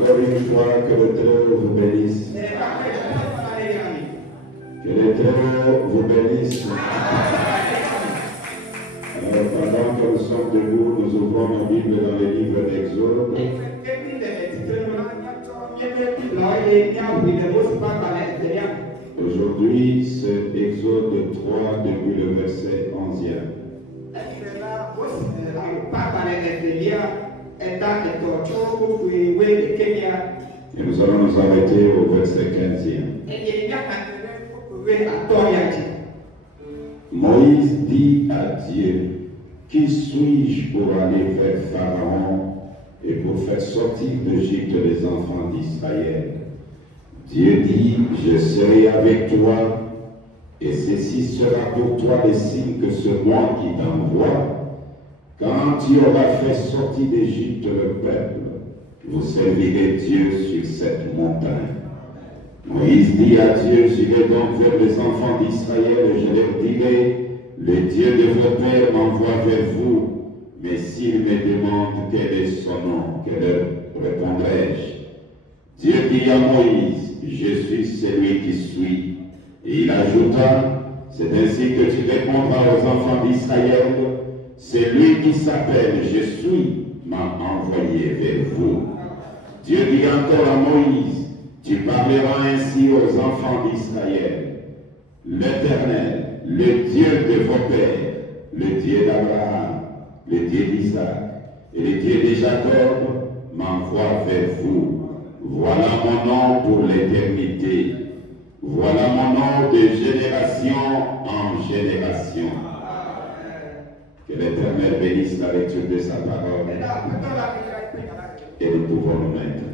Encore une fois, que l'Éternel vous bénisse. Que l'Éternel vous bénisse. Alors, pendant que nous sommes debout, nous ouvrons nos Bibles dans le livre d'Exode. Aujourd'hui, c'est Exode 3 depuis le verset 11e. Et nous allons nous arrêter au verset 15e. Moïse dit à Dieu, qui suis-je pour aller vers Pharaon et pour faire sortir d'Égypte les enfants d'Israël? Dieu dit, je serai avec toi, et ceci sera pour toi le signe que c'est moi qui t'envoie. Quand tu auras fait sortir d'Égypte le peuple, vous servirez Dieu sur cette montagne. Moïse dit à Dieu, j'irai donc vers les enfants d'Israël et je leur dirai, le Dieu de vos pères m'envoie vers vous, mais s'ils me demandent quel est son nom, que leur répondrai-je? Dieu dit à Moïse, je suis celui qui suis. Et il ajouta, c'est ainsi que tu répondras aux enfants d'Israël, c'est lui qui s'appelle je suis m'a envoyé vers vous. Dieu dit encore à Moïse, tu parleras ainsi aux enfants d'Israël. L'Éternel, le Dieu de vos pères, le Dieu d'Abraham, le Dieu d'Isaac et le Dieu de Jacob m'envoie vers vous. Voilà mon nom pour l'éternité. Voilà mon nom de génération en génération. Que l'Éternel bénisse la lecture de sa parole. Et nous pouvons nous mettre.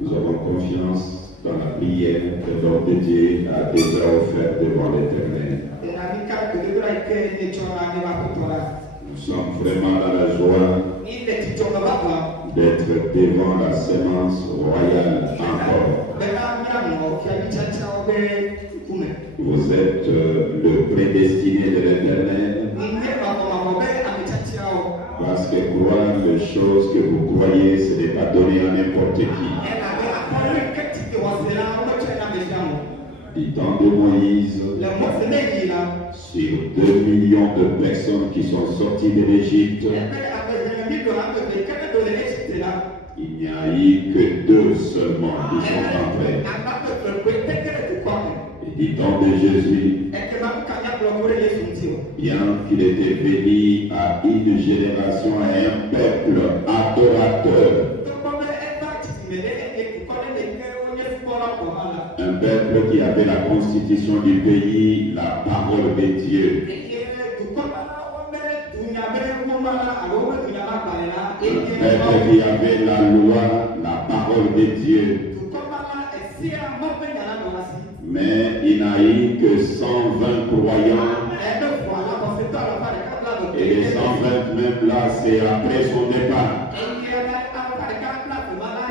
Nous avons confiance dans la prière que l'homme de Dieu a déjà offert devant l'Éternel. Nous sommes vraiment dans la joie d'être devant la sémence royale encore. Vous êtes le prédestiné de l'Éternel. Parce que croire les choses que vous croyez, ce n'est pas donné à n'importe qui. Du temps de Moïse, sur 2 millions de personnes qui sont sorties de l'Égypte, il n'y a eu que 2 seulement qui sont entrés. Et du temps de Jésus, bien qu'il était béni à une génération et un peuple adorateur, un peuple qui avait la constitution du pays, la parole de Dieu. Un peuple qui avait la loi, la parole de Dieu. Mais il n'a eu que 120 croyants. Et les 120 même là, c'est après son départ.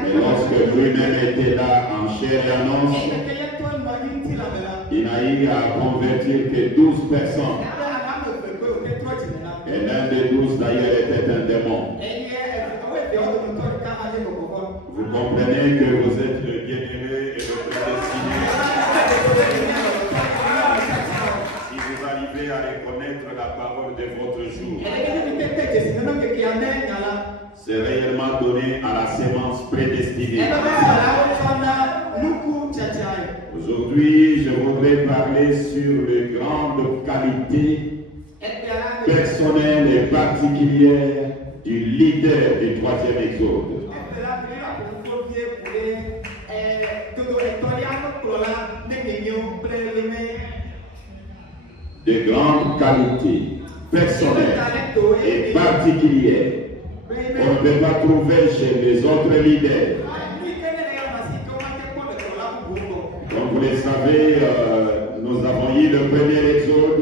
Mais lorsque lui-même était là en chair et en os, il n'a eu à convertir que 12 personnes. Et l'un des 12 d'ailleurs était un démon. Vous comprenez que vous êtes le bien-aimé et le prédestiné. Si vous arrivez à reconnaître la parole de votre jour, c'est réellement donné à la sémence prédestinée. Aujourd'hui, je voudrais parler sur les grandes qualités personnelles et particulières du leader du 3e exode. De grandes qualités personnelles et particulières qu'on ne peut pas trouver chez les autres leaders. Comme vous le savez, nous avons eu le premier exode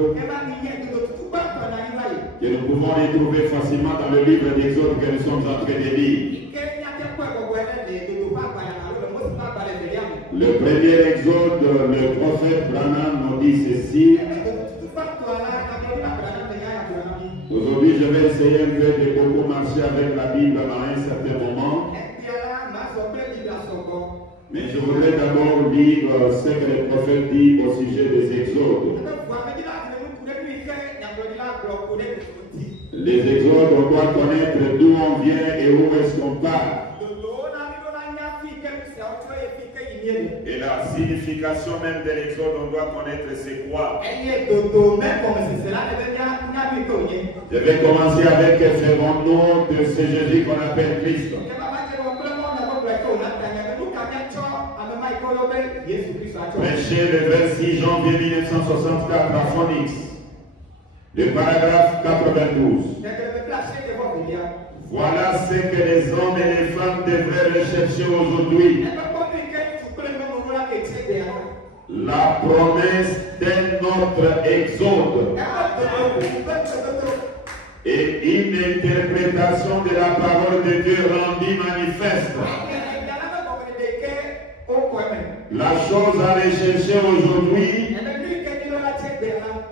que nous pouvons retrouver facilement dans le livre d'Exode que nous sommes en train de lire. Le premier exode, le prophète Branham nous dit ceci. Aujourd'hui, je vais essayer un peu de beaucoup marcher avec la Bible à un certain moment. Mais je voudrais d'abord lire ce que les prophètes disent au sujet des exodes. Les exodes, on doit connaître d'où on vient et où est-ce qu'on part. Et la signification même de l'exode, on doit connaître c'est quoi. Je vais commencer avec faisons-nous de ce Jésus qu'on appelle Christ. Prêché le 26 janvier 1964 à Phoenix. Le paragraphe 92. Voilà ce que les hommes et les femmes devraient rechercher aujourd'hui. La promesse d'un autre exode et une interprétation de la parole de Dieu rendue manifeste. La chose à rechercher aujourd'hui,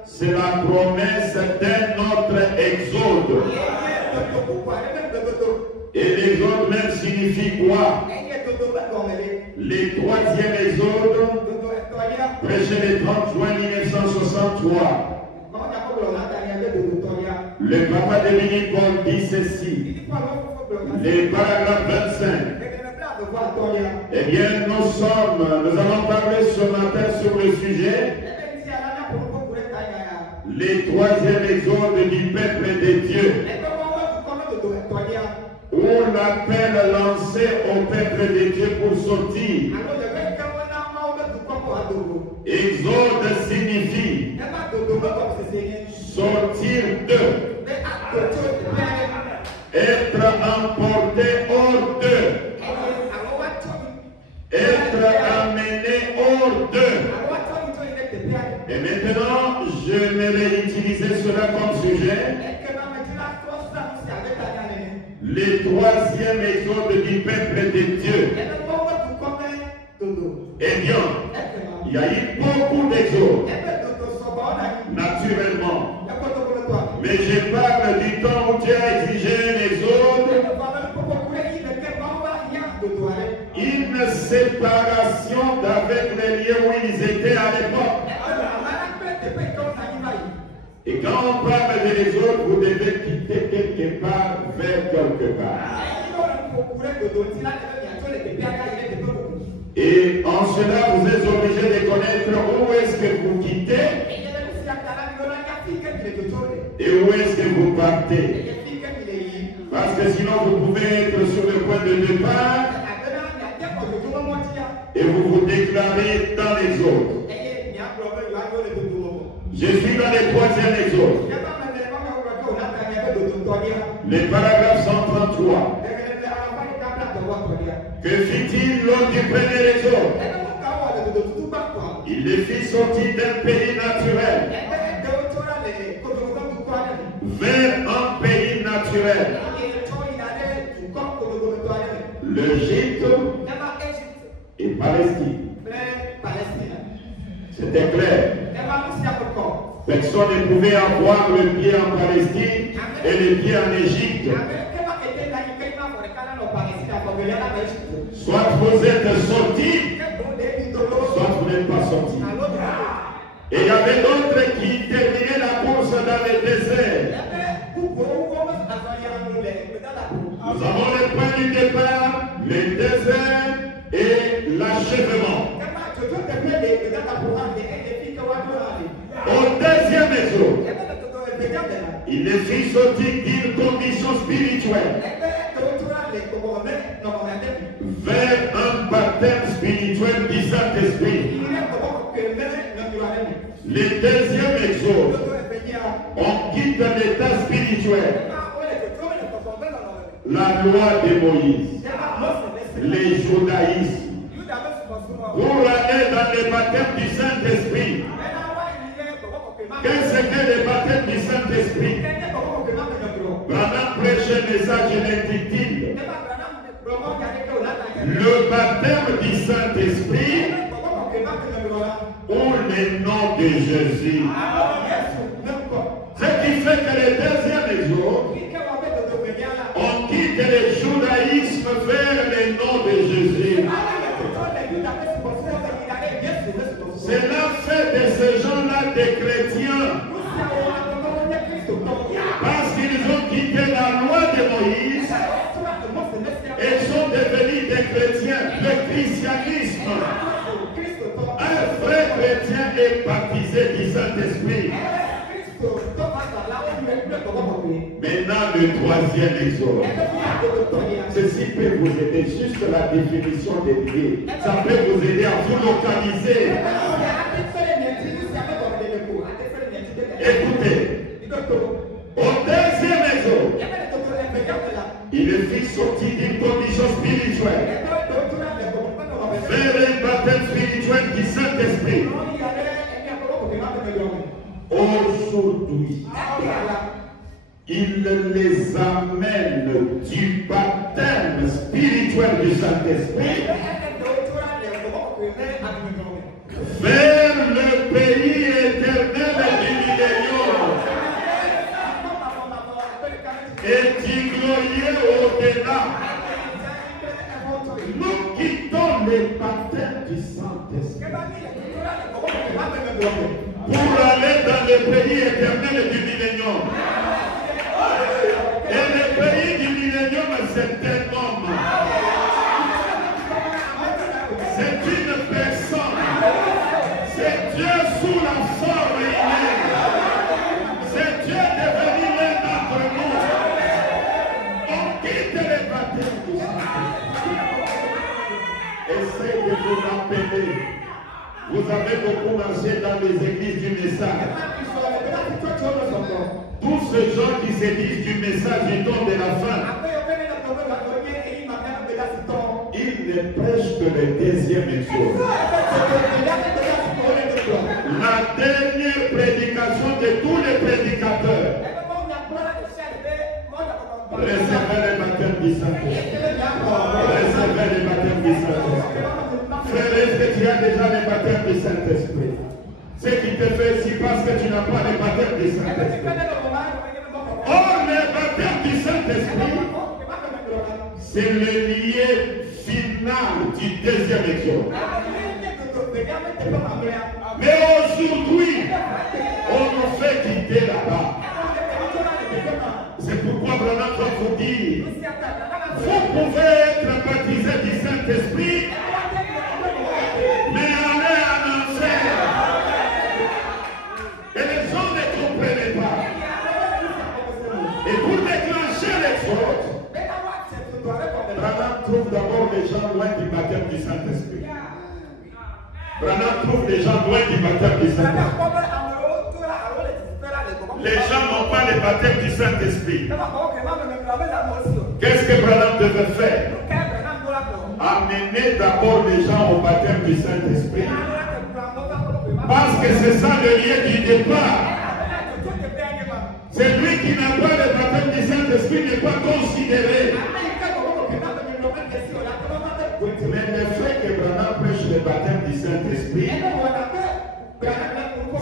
c'est la promesse d'un autre exode. Et l'exode même signifie quoi? Les troisième exode, prêché le 30 juin 1963. Le papa de Billy Paul dit ceci. Les paragraphes 25. Eh bien, nous allons parler ce matin sur le sujet. Les troisième exode du peuple de Dieu. Où l'appel lancé au peuple de Dieu pour sortir. Exode signifie sortir d'eux, être emporté hors d'eux, être amené hors d'eux. Et maintenant, je vais utiliser cela comme sujet. Le troisième exode du peuple de Dieu. Eh bien, il y a eu beaucoup d'exodes, naturellement. Mais je parle du temps où Dieu a exigé un exode, une séparation d'avec les lieux où ils étaient à l'époque. Et quand on parle de l'exode, vous devez quitter quelque part vers quelque part. Et en cela, vous êtes obligé de connaître où est-ce que vous quittez et où est-ce que vous partez. Parce que sinon, vous pouvez être sur le point de départ et vous vous déclarez dans les autres. Je suis dans le troisième exode. Le paragraphe 133. Que fit-il lors du premier exode? Il les fit sortir d'un pays naturel vers un pays naturel. L'Égypte et Palestine. C'était clair. Personne ne pouvait avoir le pied en Palestine et le pied en Égypte. Soit vous êtes sortis, soit vous n'êtes pas sortis. Et il y avait d'autres qui terminaient la course dans le désert. Nous avons le point du départ, le désert et l'achèvement. Au deuxième exode, il les fit sortir d'une condition spirituelle vers un baptême spirituel du Saint-Esprit. Le deuxième exode, on quitte l'état spirituel, la loi de Moïse, les judaïsmes, pour aller dans le baptême du Saint-Esprit. Qu'est-ce que le baptême du Saint-Esprit? Branham prêche un message intitulé le baptême du Saint-Esprit ou le nom de Jésus. Ce qui fait que le deuxième exode, on quitte le judaïsme vers le nom de Jésus. le christianisme, un vrai chrétien est baptisé du Saint-Esprit. Maintenant, le troisième exode. Ceci peut vous aider, juste la définition des lieux. Ça peut vous aider à vous localiser. Écoutez, au deuxième exode, il est fait sortir d'une condition spirituelle vers un baptême spirituel du Saint-Esprit. Aujourd'hui, il les amène du baptême spirituel du Saint-Esprit vers le pays éternel du millénium et du glorieux au-delà. Nous quittons les baptêmes du Saint-Esprit pour aller dans le pays éternel du millénium. Et le pays du millénium, c'est un homme. C'est une personne. C'est Dieu sous la forme humaine. C'est Dieu devenu l'un d'entre nous. On quitte les baptêmes du Saint-Esprit. Essayez de vous rappeler. Vous avez beaucoup marché dans les églises du message. Tous ces gens qui se disent du message du temps de la fin, ils ne prêchent que le deuxième exode. La dernière prédication de tous les prédicateurs. Recevez le baptême du Saint-Esprit. Recevez le baptême du Saint-Esprit. Frère, est-ce que tu as déjà le baptême du Saint-Esprit? Ce qui te fait ici parce que tu n'as pas le baptême du Saint-Esprit. Or, le baptême du Saint-Esprit, c'est le lien final du deuxième exode. Mais aujourd'hui, on nous fait quitter là-bas. C'est pourquoi Branham va vous dire, vous pouvez être baptisé du Saint-Esprit, mais allez en enfer. Et les gens ne comprenaient pas. Et pour déclencher l'exode, Branham trouve d'abord les gens loin du baptême du Saint-Esprit. Branham trouve les gens loin du baptême du Saint-Esprit. Les gens n'ont pas le baptême du Saint-Esprit. Qu'est-ce que Branham devait faire? Amener d'abord les gens au baptême du Saint-Esprit. Parce que c'est ça le lien du départ. Celui qui n'a pas le baptême du Saint-Esprit n'est pas considéré. Mais le fait que Branham prêche le baptême du Saint-Esprit,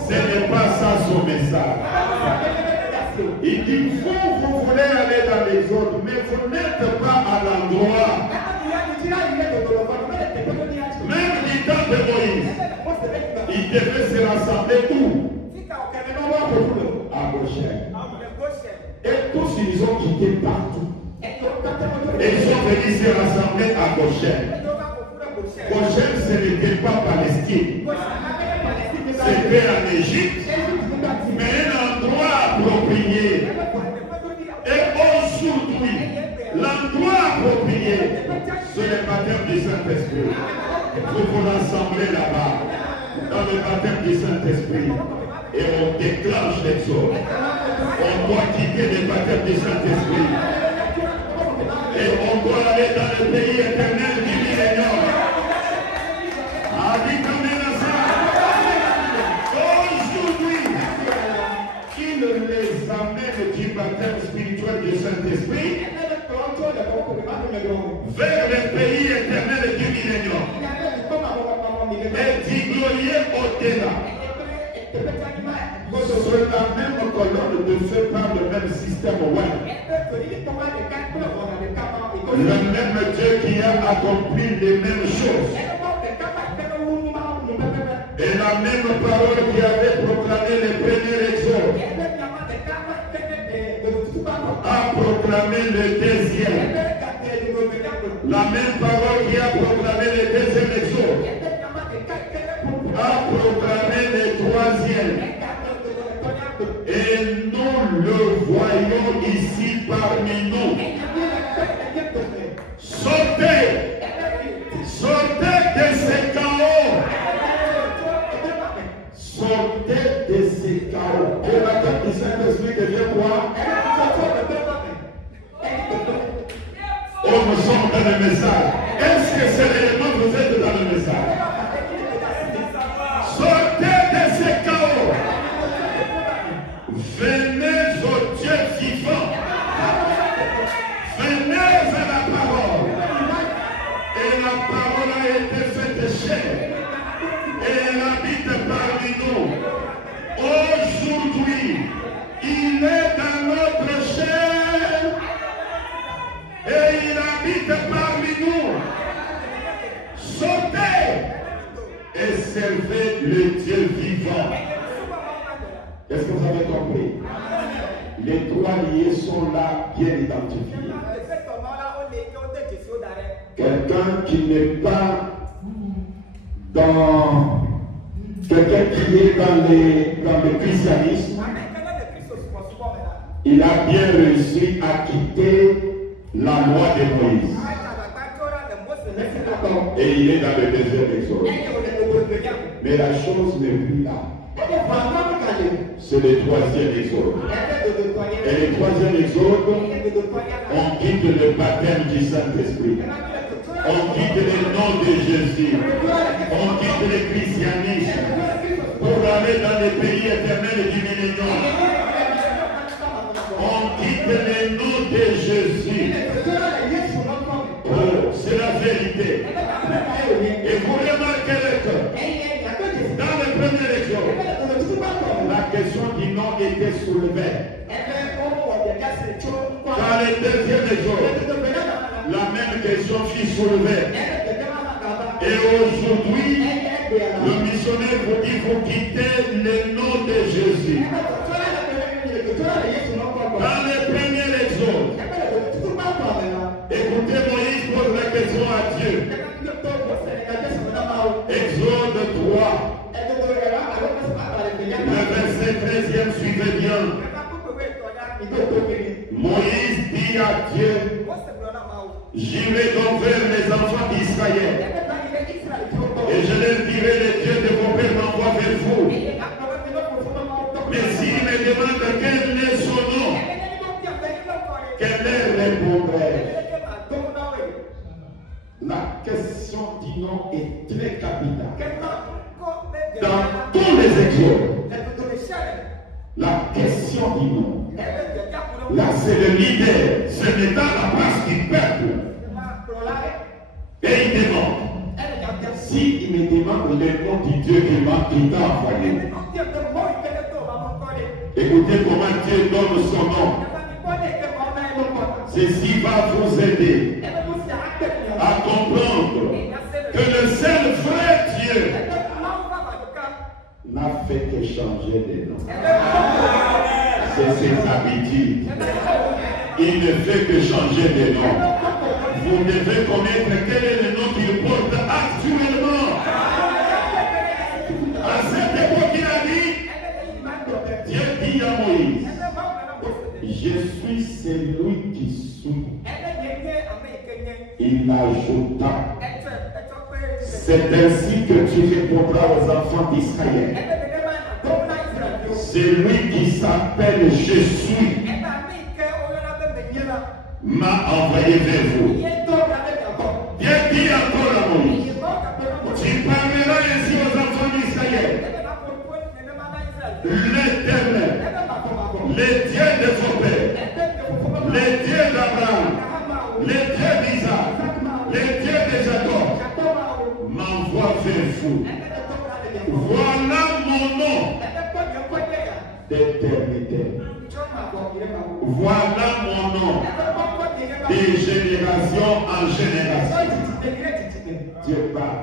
ce n'est pas ça son message. Il dit, vous voulez aller dans les autres, mais vous n'êtes pas à l'endroit. Même du temps de Moïse, il devait se rassembler où? À Goshen. Et tous ils ont quitté partout. Et ils sont venus se rassembler à Goshen. Goshen, ce n'était pas Palestine. C'était en Égypte, mais un endroit approprié. Et aujourd'hui, l'endroit approprié, c'est le baptême du Saint-Esprit. Vous vous rassemblez là-bas, dans le baptême du Saint-Esprit, et on déclenche l'exode. On doit quitter le baptême du Saint-Esprit. Et on doit aller dans le pays éternel du millénium. Les amène du baptême spirituel du Saint-Esprit vers le pays éternel du millénium et du glorieux au-delà. Sur la même colonne de feu par le même système web. Le même Dieu qui a accompli les mêmes choses. Et la même parole qui avait proclamé le premier exode a proclamé le deuxième. La même parole qui a proclamé ici parmi nous. Sortez. Sortez de ces chaos. Sortez de ces chaos. Et la tête du Saint-Esprit devient quoi? Oh, nous sommes dans le message. Est-ce que c'est l'élément que vous êtes dans le message? Sortez de ces chaos. Venez au Dieu vivant. Venez à la parole. Et la parole a été faite chair. Et elle habite parmi nous. Aujourd'hui, il est dans notre chair. Et il habite parmi nous. Sautez et servez le Dieu vivant. Est-ce que vous avez compris? Les trois liés sont là, bien identifiés. Quelqu'un qui n'est pas dans... Quelqu'un qui est dans le christianisme, il a bien réussi à quitter la loi de Moïse. Et il est dans le désert d'Exode. Mais la chose n'est plus là. C'est le troisième exode. Et le troisième exode, on quitte le baptême du Saint-Esprit. On quitte le nom de Jésus. On quitte le christianisme pour aller dans le pays éternel du millénaire. On quitte le nom de Jésus. Oh, c'est la vérité. Et vous remarquez que dans le premier exode, la question du nom était soulevée. Dans le deuxième exode, la même question fut soulevée. Et aujourd'hui, le missionnaire vous dit vous quittez le nom de Jésus. Dans le premier exode, écoutez, Moïse pose la question à Dieu. Exode 3, le verset 13e, suivez bien. Moïse dit à Dieu, j'irai donc vers les enfants d'Israël et je leur dirai, le Dieu de vos pères m'envoie vers vous. Mais s'ils me demandent quel est son nom, quel leur répondrai? La question du nom est très capitale. Dans tous les exodes, la question du nom, là c'est le leader, se mettant à la place du peuple. Et il demande, si il me demande le nom du Dieu qui t'a envoyé, écoutez comment Dieu donne son nom. Ceci va vous aider à comprendre que le seul vrai Dieu n'a fait que changer de nom. C'est ses habitudes. Il ne fait que changer de nom. Vous devez connaître quel est le nom qu'il porte actuellement. À cette époque, il a dit, Dieu dit à Moïse, je suis celui qui suis. Il ajouta, c'est ainsi que tu répondras aux enfants d'Israël. Celui qui s'appelle Je suis m'a envoyé vers vous. Dieu dit encore à Moïse, tu parleras ainsi aux enfants d'Israël. L'Éternel, le Dieu de vos pères, le Dieu d'Abraham, le Dieu d'Isaac, le Dieu de Jacob, m'envoie vers vous. Voilà mon nom d'éternité. Voilà mon nom de génération en génération. Dieu parle.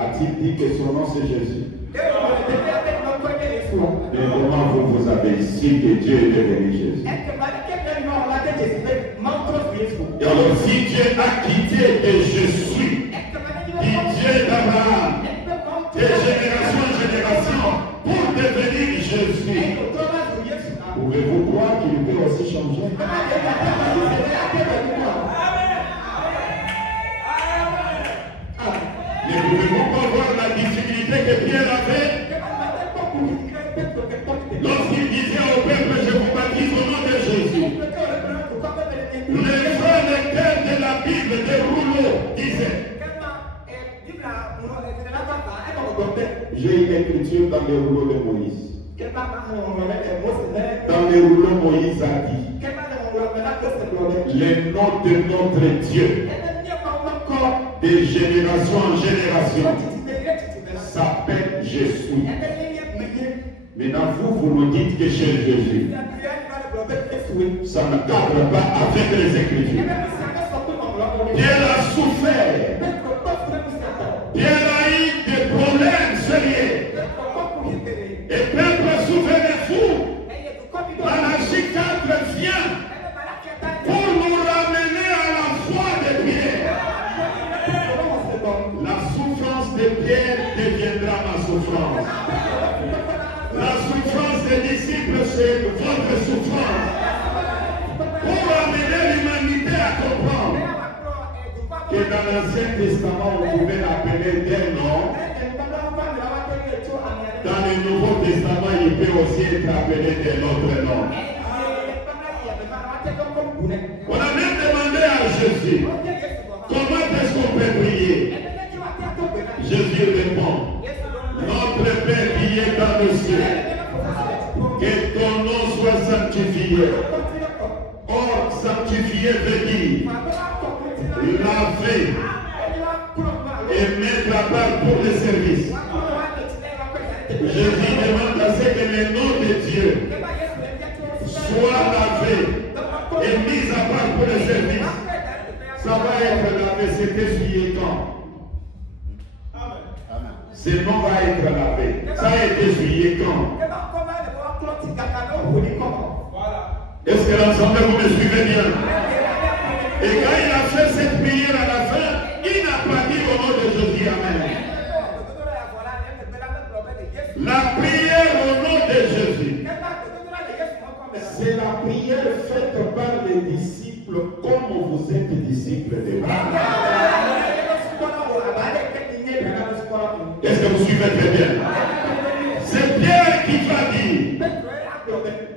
A-t-il dit que son nom c'est Jésus? Mais comment vous avez su que Dieu est devenu Jésus? Et alors si Dieu a quitté que je suis, dit Dieu d'Abraham, de génération en génération, pour devenir Jésus, pouvez-vous croire qu'il peut aussi changer. Ne pouvez-vous pas voir la difficulté que Pierre avait lorsqu'il disait au peuple, je vous baptise au nom de Jésus. Les frères lecteurs de la Bible, des rouleaux, disaient. J'ai une écriture dans les rouleaux de Moïse. Dans les rouleaux, Moïse a dit les noms de notre Dieu, de génération en génération, s'appelle Jésus. Maintenant, vous nous dites que chez Jésus, ça ne cadre pas avec les Écritures. Pierre a souffert. Pierre a eu des problèmes sérieux. Et peuple souvenez-vous, Malachie 4 vient pour nous ramener à la foi de Pierre. La souffrance de Pierre deviendra ma souffrance. La souffrance des disciples, c'est votre souffrance. Pour amener l'humanité à comprendre que dans l'Ancien Testament, on pouvait l'appeler d'un nom. Dans le Nouveau Testament, il peut aussi être appelé d'un autre nom. On a même demandé à Jésus, comment est-ce qu'on peut prier? Jésus répond, notre Père qui est dans le ciel, que ton nom soit sanctifié. Or, sanctifié veut dire laver et mettre à part pour le service. Jésus demande à ce que le nom de Dieu soit lavé et mis à part pour le service. Ça va être lavé, c'est essuyé quand? Ce nom va être lavé. Ça a été essuyé quand? Est-ce que l'ensemble vous me suivez bien? Et quand il a fait cette prière à la fin, il n'a pas dit au nom de Jésus, Amen. La prière au nom de Jésus, c'est la prière faite par les disciples comme vous êtes disciples de moi. Est-ce que vous suivez très bien? C'est Pierre qui va dire,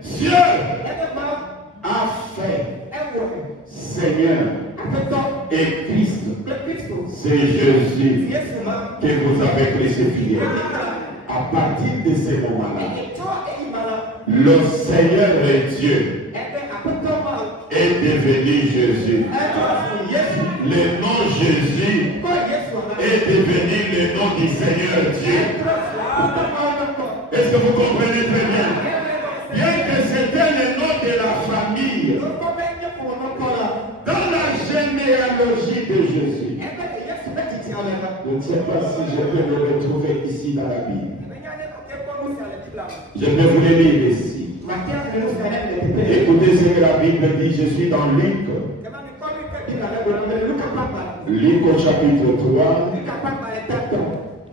Dieu a fait Seigneur et Christ. C'est Jésus que vous avez crucifié. À partir de ce moment-là, le Seigneur et Dieu est devenu Jésus. Le nom Jésus est devenu le nom du Seigneur Dieu. Est-ce que vous comprenez très bien? Bien que c'était le nom de la famille, dans la généalogie de Jésus, je ne sais pas si je peux le retrouver ici dans la Bible. Je vais vous le lire ici. Écoutez ce que la Bible dit. Je suis dans Luc. Luc au chapitre 3.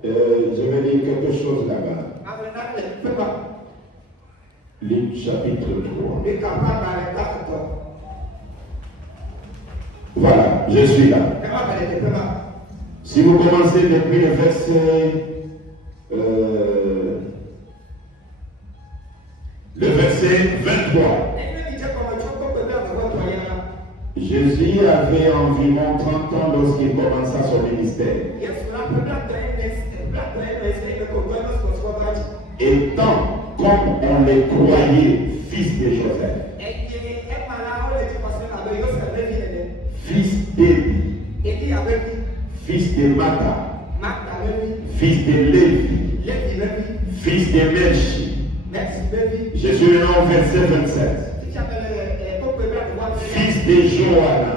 Je vais lire quelque chose là-bas. Luc chapitre 3. Voilà, je suis là. Si vous commencez depuis le verset 23. Jésus avait environ 30 ans lorsqu'il commença son ministère. Étant comme on le croyait fils de Joseph, fils d'Élie, fils de Mata, fils de Lévi, fils de Melchi. Je suis maintenant au verset 27. Fils de Joanna,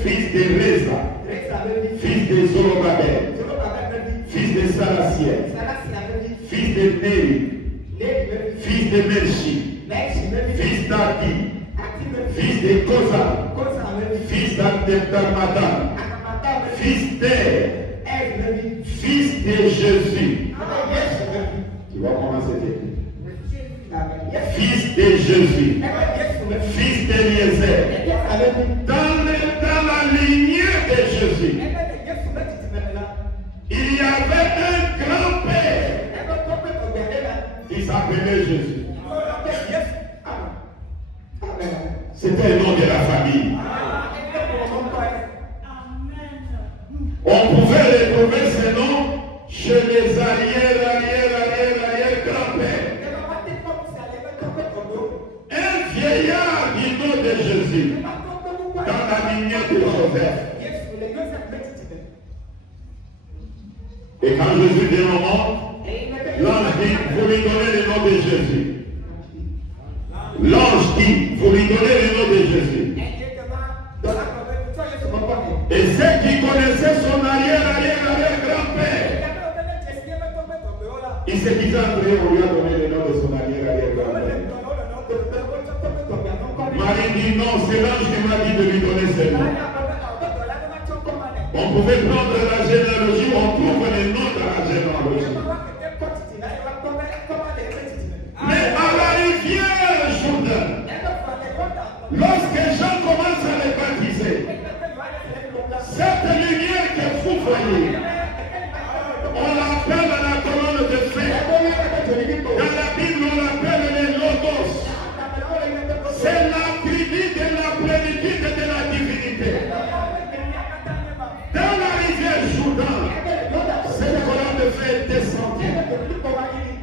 fils de Reza, fils de Zorobabel, fils de Salatiel, fils de Néri, fils de Melchi, fils d'Adi, fils de Kosa, fils d'Armadan, fils d'Er, fils de Jésus. Tu vois comment c'était? Fils de Jésus. fils d'Eliezer. Dans la lignée de Jésus, il y avait un grand-père qui s'appelait Jésus. C'était le nom de la famille. On pouvait retrouver ce nom chez les arrière grands-pères. Un vieillard du nom de Jésus dans la lignée de Joseph. Et quand Jésus dit au monde, l'ange dit, vous lui donnez le nom de Jésus. L'ange dit, vous lui donnez le nom de Jésus. Et ceux qui connaissaient son arrière-grand-père, ils se disaient entre eux, on lui a donné le nom de son arrière-grand-père. Marie dit non, c'est l'ange qui m'a dit de lui donner ce nom. On pouvait prendre la généalogie, on trouve les noms dans la généalogie. Mais à la rivière Jourdain, lorsque Jean commence à les baptiser, cette lumière que vous voyez, on l'appelle la colonne de feu. Dans la Bible, on l'appelle les logos. C'est l'attribut de la plénitude de la divinité. Dans la rivière Jourdain, cette colonne de feu est descendue.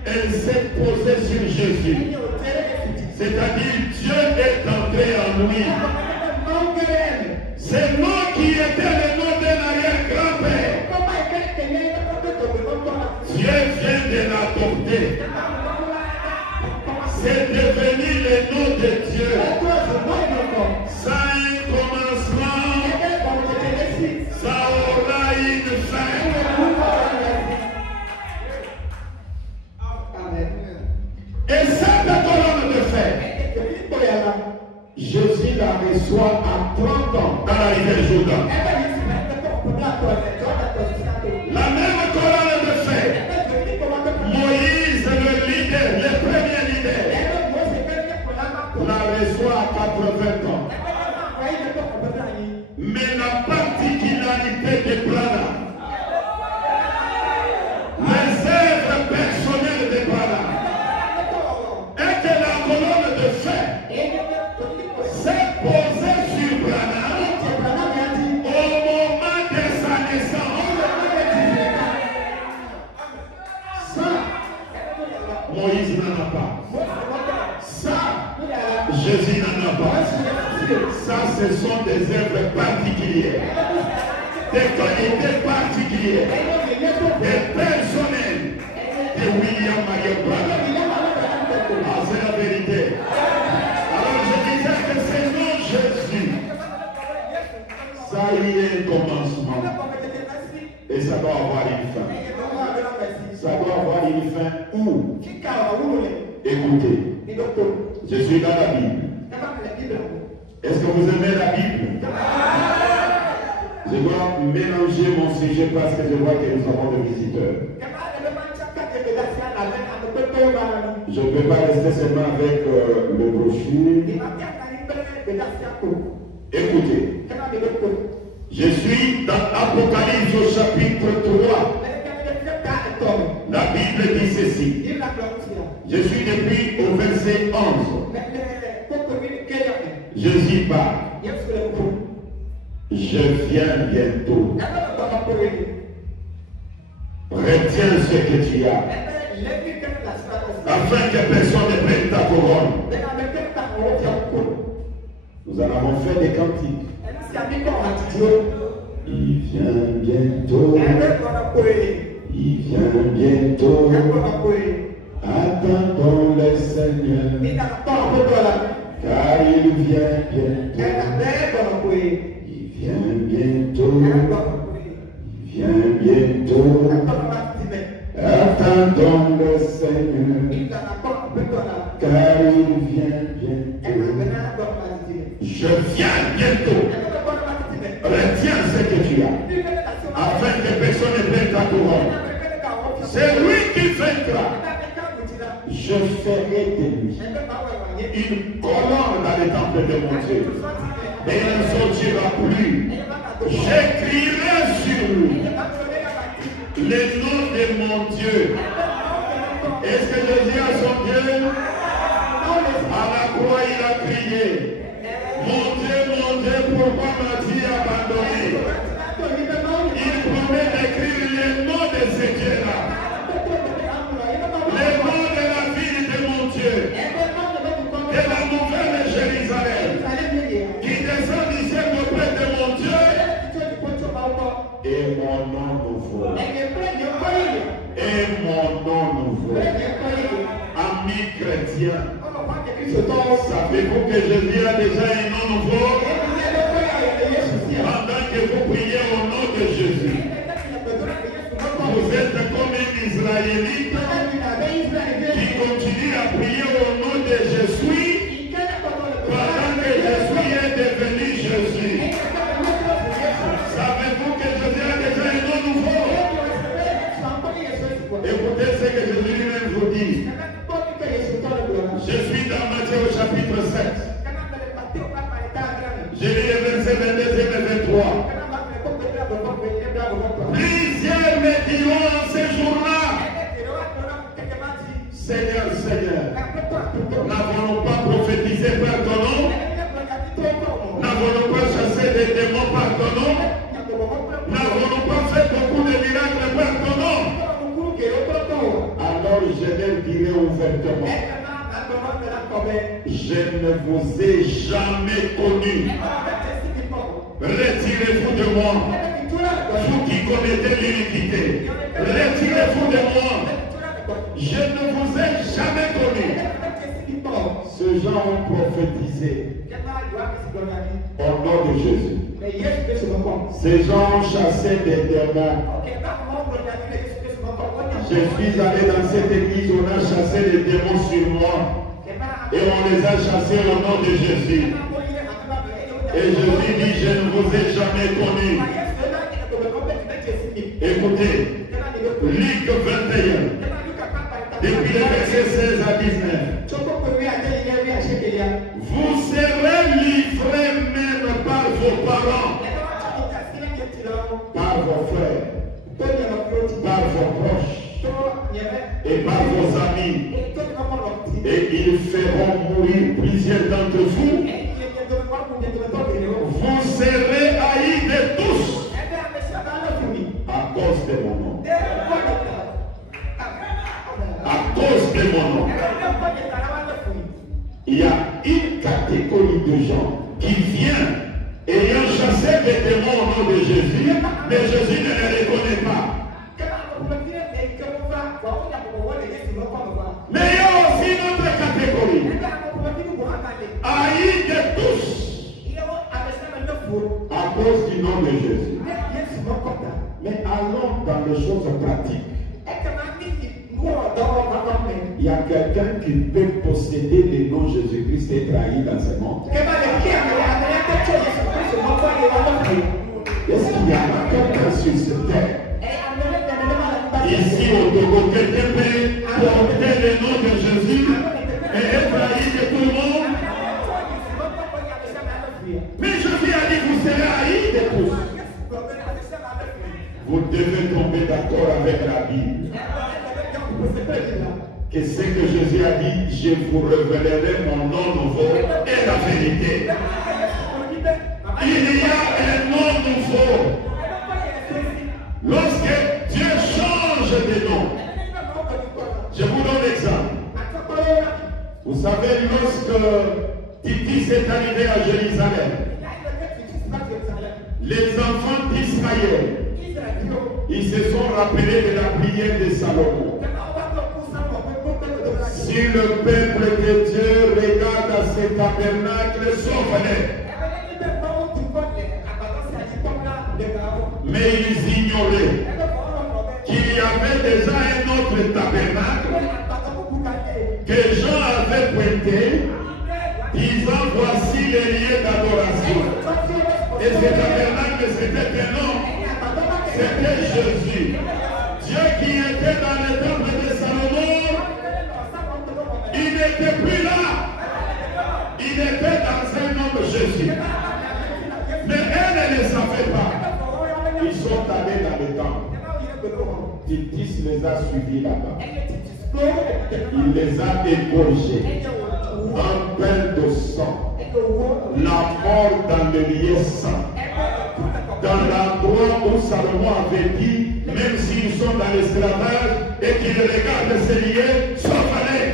Elle s'est posée sur Jésus. C'est-à-dire Dieu est entré en lui. C'est moi qui était le nom d'un arrière-grand-père. Dieu vient de l'adopter. C'est devenu le nom de Dieu. Ça a un commencement, ça aura une fin. Et cette colonne de fer, Jésus la reçoit à 30 ans dans la rivière Jourdain. La même colonne de fer, Moïse, le leader, le premier leader, la reçoit à 80 ans. Mais la particularité de Branham, les œuvres personnelles de Branham, est que la colonne de fer s'est posée sur Branham au moment de sa naissance. Ça, Moïse n'en a pas. Ça, Jésus n'en a pas. Ça, ce sont des œuvres particulières, des qualités particulières, des personnels de William Marion Branham. Ah, c'est la vérité. Alors je disais que c'est non Jésus. Ça y est un commencement. Et ça doit avoir une fin. Ça doit avoir une fin où? Écoutez, je suis dans la Bible. Est-ce que vous aimez la Bible? Je dois mélanger mon sujet parce que je vois que nous avons des visiteurs. Je ne peux pas rester seulement avec le brochure. Écoutez, je suis dans Apocalypse au chapitre 3. La Bible dit ceci. Je suis depuis au verset 11. Jésus parle. Je viens bientôt. Retiens ce que tu as, afin que personne ne prenne ta couronne. Nous en avons fait des cantiques. Il vient bientôt. Il vient bientôt. Attendons le Seigneur. Car il vient bientôt. Il vient bientôt. Il vient bientôt. Attendons le Seigneur. Car il vient bientôt. Je viens bientôt. Retiens ce que tu as, afin que personne ne prenne ta couronne. C'est lui qui vaincra. Je ferai de lui une colonne dans le temple de mon Dieu. Et il ne sortira plus. J'écrirai sur lui le nom de mon Dieu. Est-ce que Jésus a son Dieu? À la croix, il a crié. Mon Dieu, pourquoi m'as-tu abandonné? Il promet d'écrire le nom de ce Dieu-là. Le nom de la ville de mon Dieu. De la nouvelle Jérusalem. Qui descend du ciel auprès de mon Dieu. Et mon nom nouveau. Et mon nom nouveau. Amis chrétiens, savez-vous que Jésus a déjà un nom nouveau? Pendant que vous priez au nom de Jésus, vous êtes comme un Israélite qui continue à prier au nom de Jésus pendant que Jésus est devenu Jésus. Savez-vous que Jésus a déjà un nom nouveau? Écoutez ce que Jésus lui-même vous dit. Je suis dans Matthieu au chapitre 7. J'ai lu les versets 22 et 23. Plusieurs me diront en ces jours-là, Seigneur, Seigneur, n'avons-nous pas prophétisé par ton nom? N'avons-nous pas chassé des démons par ton nom? N'avons-nous pas fait beaucoup de miracles par ton nom? Alors je leur dirai ouvertement, je ne vous ai jamais connu. Retirez-vous de moi, vous qui commettez l'iniquité. Retirez-vous de moi. Je ne vous ai jamais connu. Ces gens ont prophétisé au nom de Jésus. Ces gens ont chassé des démons. Je suis allé dans cette église, on a chassé les démons sur moi. Et on les a chassés au nom de Jésus. Et Jésus dit, je ne vous ai jamais connu. Écoutez, Luc 21, depuis le verset 16 à 19. Vous serez livrés même par vos parents, par vos frères, par vos proches et par vos amis. Et ils feront mourir plusieurs d'entre vous. Vous serez haïs de tous à cause de mon nom. À cause de mon nom. Il y a une catégorie de gens qui viennent ayant chassé des démons au nom de Jésus, mais Jésus ne les reconnaît pas. Mais il y a aussi une autre catégorie. Haïs de tous à cause du nom de Jésus. Mais allons dans les choses pratiques. Il y a quelqu'un qui peut posséder le nom Jésus-Christ et être haï dans ce monde. Est-ce qu'il y a quelqu'un sur cette terre? Ici au Togo, quelqu'un peut porter le nom de Jésus et être haï de tout le monde? Mais Jésus a dit, vous serez haïs de tous. Vous devez tomber d'accord avec la Bible. Que ce que Jésus a dit, je vous révélerai mon nom nouveau et la vérité. Il y a un nom nouveau. Lorsque Dieu change de nom, je vous donne l'exemple. Vous savez, lorsque Titus est arrivé à Jérusalem, les enfants d'Israël, ils se sont rappelés de la prière de Salomon. Si le peuple de Dieu regarde à ce tabernacle, sauve-les. Mais ils ignoraient qu'il y avait déjà un autre tabernacle que Jean avait pointé, disant voici les lieux d'adoration. Et ce tabernacle, c'était un homme. C'était Jésus. Dieu qui était dans le temple de Salomon, il n'était plus là. sont allés dans le temple. Titus les a suivis là-bas. Il les a égorgés en peine de sang. La mort dans le lieu saint. Dans l'endroit où Salomon avait dit, même s'ils sont dans l'esclavage et qu'ils regardent ces lieux, s'en-aller.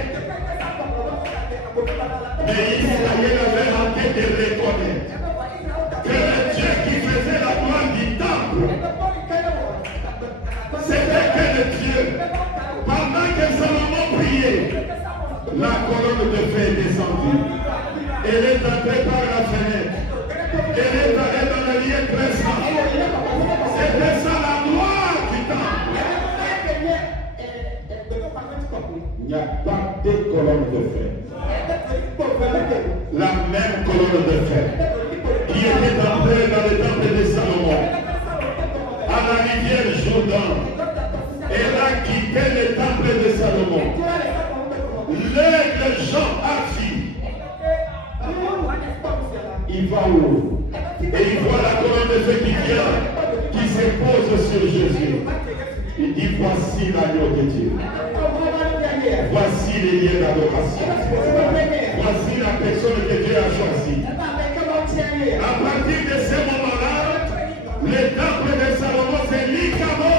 Mais Israël avait manqué de reconnaître que le Dieu qui faisait la gloire du temple, c'était que le Dieu. Pendant que Salomon priait, la colonne de feu est descendue. Elle est entrée par la fenêtre. Elle est allée dans le lieu très saint. C'était ça la gloire du temple. Il n'y a pas de colonne de feu. La même colonne de feu qui était entrée dans le temple de Salomon, à la rivière Jourdain. Elle a quitté le temple de Salomon. Les gens assis. Il va où? Et il voit la colonne de feu qui vient, qui se pose sur Jésus. Il dit, voici l'agneau de Dieu. Voici les lieux d'adoration. Voici la personne que Dieu a choisie. À partir de ce moment-là, le temple de Salomon, c'est l'Ikamo.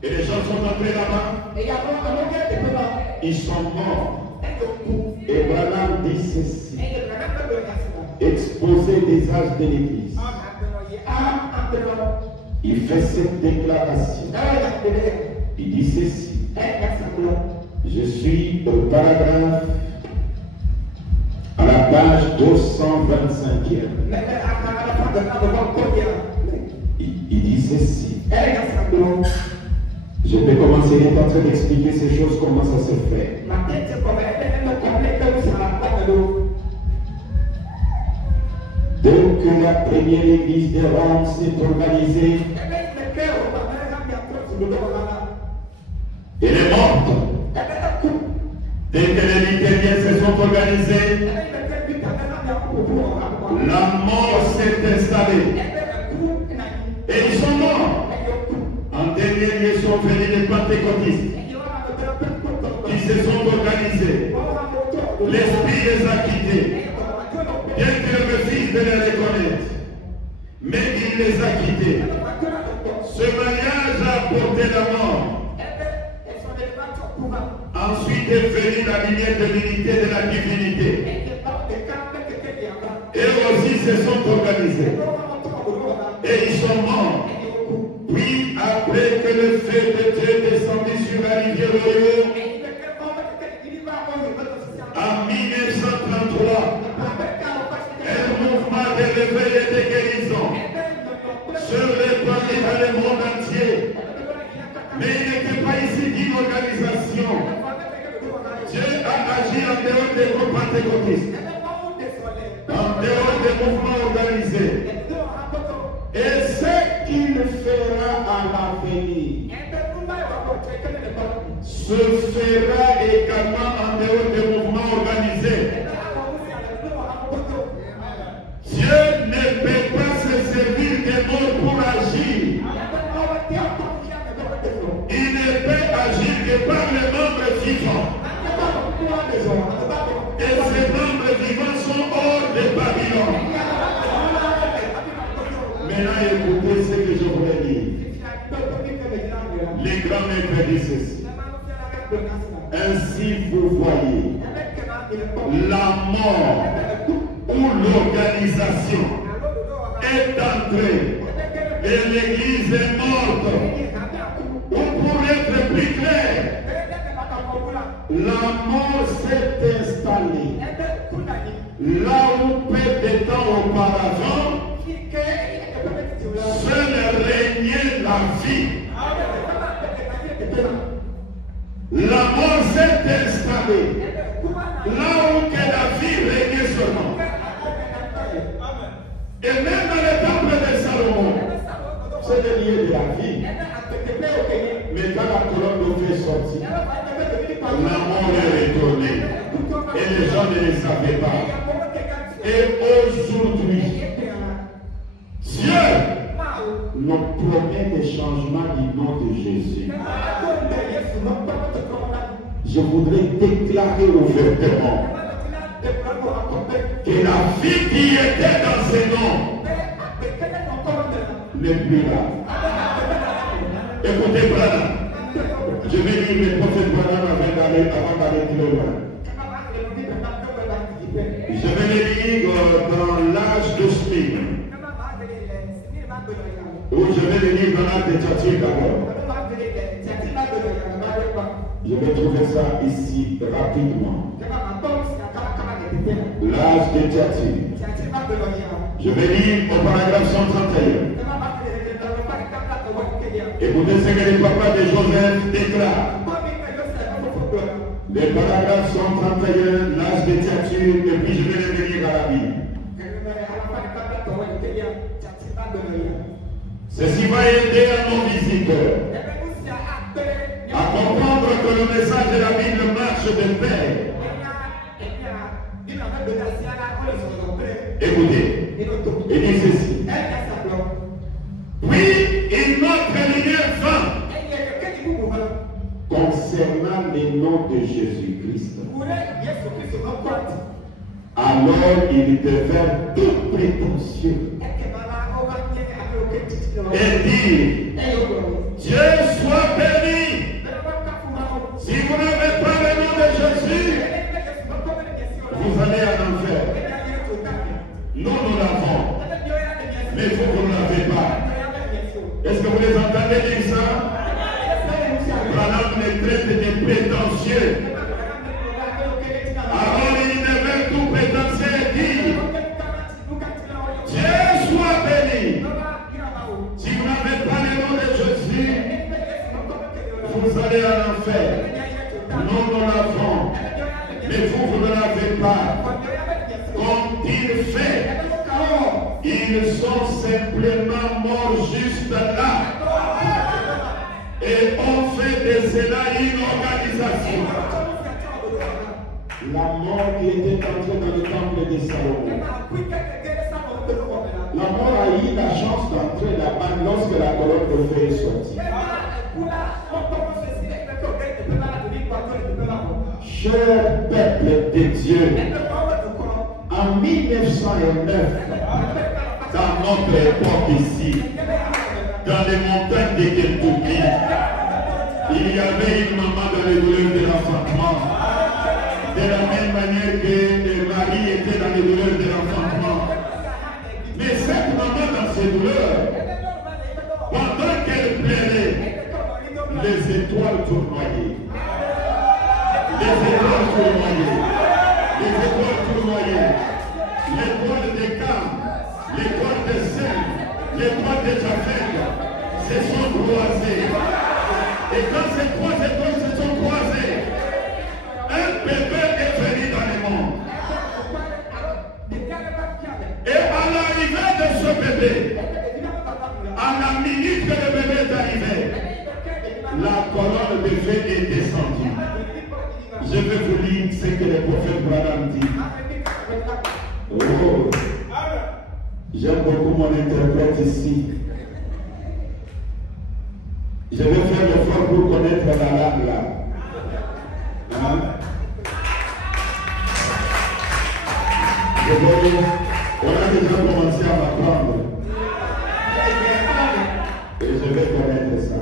Et les gens sont entrés là-bas. Ils sont morts. Et Branham dit ceci. Exposé des âges de l'Église. Il fait cette déclaration. Il dit ceci. Je suis au paragraphe à la page 225e. Il dit ceci. Je vais commencer, il est en train d'expliquer ces choses, comment ça se fait. Donc la première église de Rome s'est organisée. Elle est morte. Dès que les Liténiens se sont organisés, la mort s'est installée. Et ils sont morts. En dernier, ils sont venus les pentecôtistes qui se sont organisés. L'Esprit les a quittés. Bien qu'ils refusent de les reconnaître. Mais il les a quittés. Ce mariage a apporté la mort. Ensuite est venue la lumière de l'unité de la divinité. Et aussi se sont organisés. Et ils sont morts. Puis après que le feu de Dieu descendit sur la rivière Oyo, en 1933, un mouvement de réveil et de guérison se répandit dans le monde entier. Mais il n'était pas ici d'une organisation. Dieu a agi en dehors des groupes pentecôtistes, en dehors des mouvements organisés. Et ce qu'il fera à l'avenir se fera également en dehors des mouvements organisés. Dieu ne peut pas se servir des morts pour agir. Il ne peut agir que par les membres vivants. Et ces membres vivants sont hors de Babylone. Maintenant, écoutez ce que je voulais dire. Les grands maîtres disent ceci. Ainsi, vous voyez, la mort ou l'organisation est entrée et l'Église est morte. Ou pour être plus clair, la mort s'est installée là où peu de temps auparavant seul régnait la vie. La mort s'est installée là où que la vie régnait seulement. Et même dans le temple de Salomon, c'est le lieu de la vie. Mais quand la colonne de feu est sortie, la mort est retournée. Et les gens ne le savaient pas. Et aujourd'hui, changement du nom de Jésus, je voudrais déclarer ouvertement que la vie qui était dans ces noms n'est plus là. Écoutez, Branham, je vais lire le prophète Branham avant d'aller plus loin. Je vais les lire dans l'âge de Smith, ou je vais les lire dans l'âge de Tchatir d'abord. Je vais trouver ça ici rapidement. L'âge de Tchatir. Je vais lire au paragraphe 131. Écoutez ce que le papa de Joseph déclare. Le paragraphe 131, l'âge de Tchatir, et puis je vais revenir à la Bible. Ceci va aider à nos visiteurs à comprendre que le message de la Bible marche de pair. Écoutez, il dit ceci. Puis une autre lumière vint concernant les noms de Jésus-Christ. Alors il devint tout prétentieux et dit, Dieu soit béni. Si vous n'avez pas le nom de Jésus, vous allez en enfer. Nous, nous l'avons. Mais vous, vous ne l'avez pas. Est-ce que vous les entendez dire ça? Branham les traite de prétentieux. Alors il devait tout prétentieux et dit, Dieu soit béni. Si vous n'avez pas le nom de Jésus, vous allez en enfer. Nous, nous l'avons. Mais vous, vous ne l'avez pas. Comme il fait, ils sont simplement morts juste là. Et on fait de cela une organisation. La mort qui était entrée dans le temple de Salomon. La mort a eu la chance d'entrer là-bas lorsque la colonne de feu est sortie. Cher peuple de Dieu, en 1909, dans notre époque ici, dans les montagnes de Kentucky, il y avait une maman dans les douleurs de l'enfantement. De la même manière que Marie était dans les douleurs de l'enfantement. Mais cette maman dans ses douleurs, pendant qu'elle plairait, les étoiles tournoyaient. Les étoiles tournoyaient. Les étoiles tournoyaient. L'étoile des Cam, l'étoile des Seine, l'étoile des Japheth se sont croisées. Et quand ces trois étoiles se sont croisées, un bébé est venu dans le monde. Et à l'arrivée de ce bébé, à la minute que le bébé est arrivé, la colonne de feu est descendue. Je vais vous lire ce que le prophète Branham dit. Oh, j'aime beaucoup mon interprète ici. Je vais faire l'effort pour connaître la langue là. Hein? On a déjà commencé à m'apprendre. Et je vais connaître ça.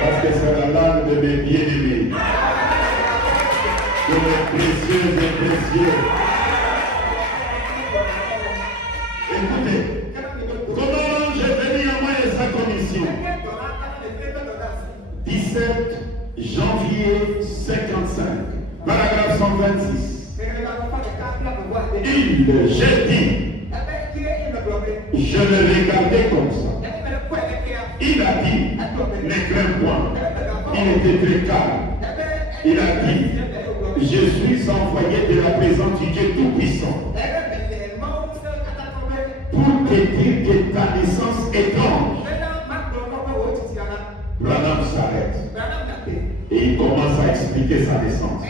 Parce que c'est la langue de mes bien-aimés. De mes précieux et précieux. Écoutez, comment l'ange est venu à moi et sa commission? 17 janvier 55, paragraphe 126. J'ai dit, je le regardais comme ça. Il a dit, ne crains point. Il était très calme. Il a dit, je suis envoyé de la présence du Dieu Tout-Puissant pour te dire que ta naissance est étrange. Branham s'arrête et il commence à expliquer sa naissance.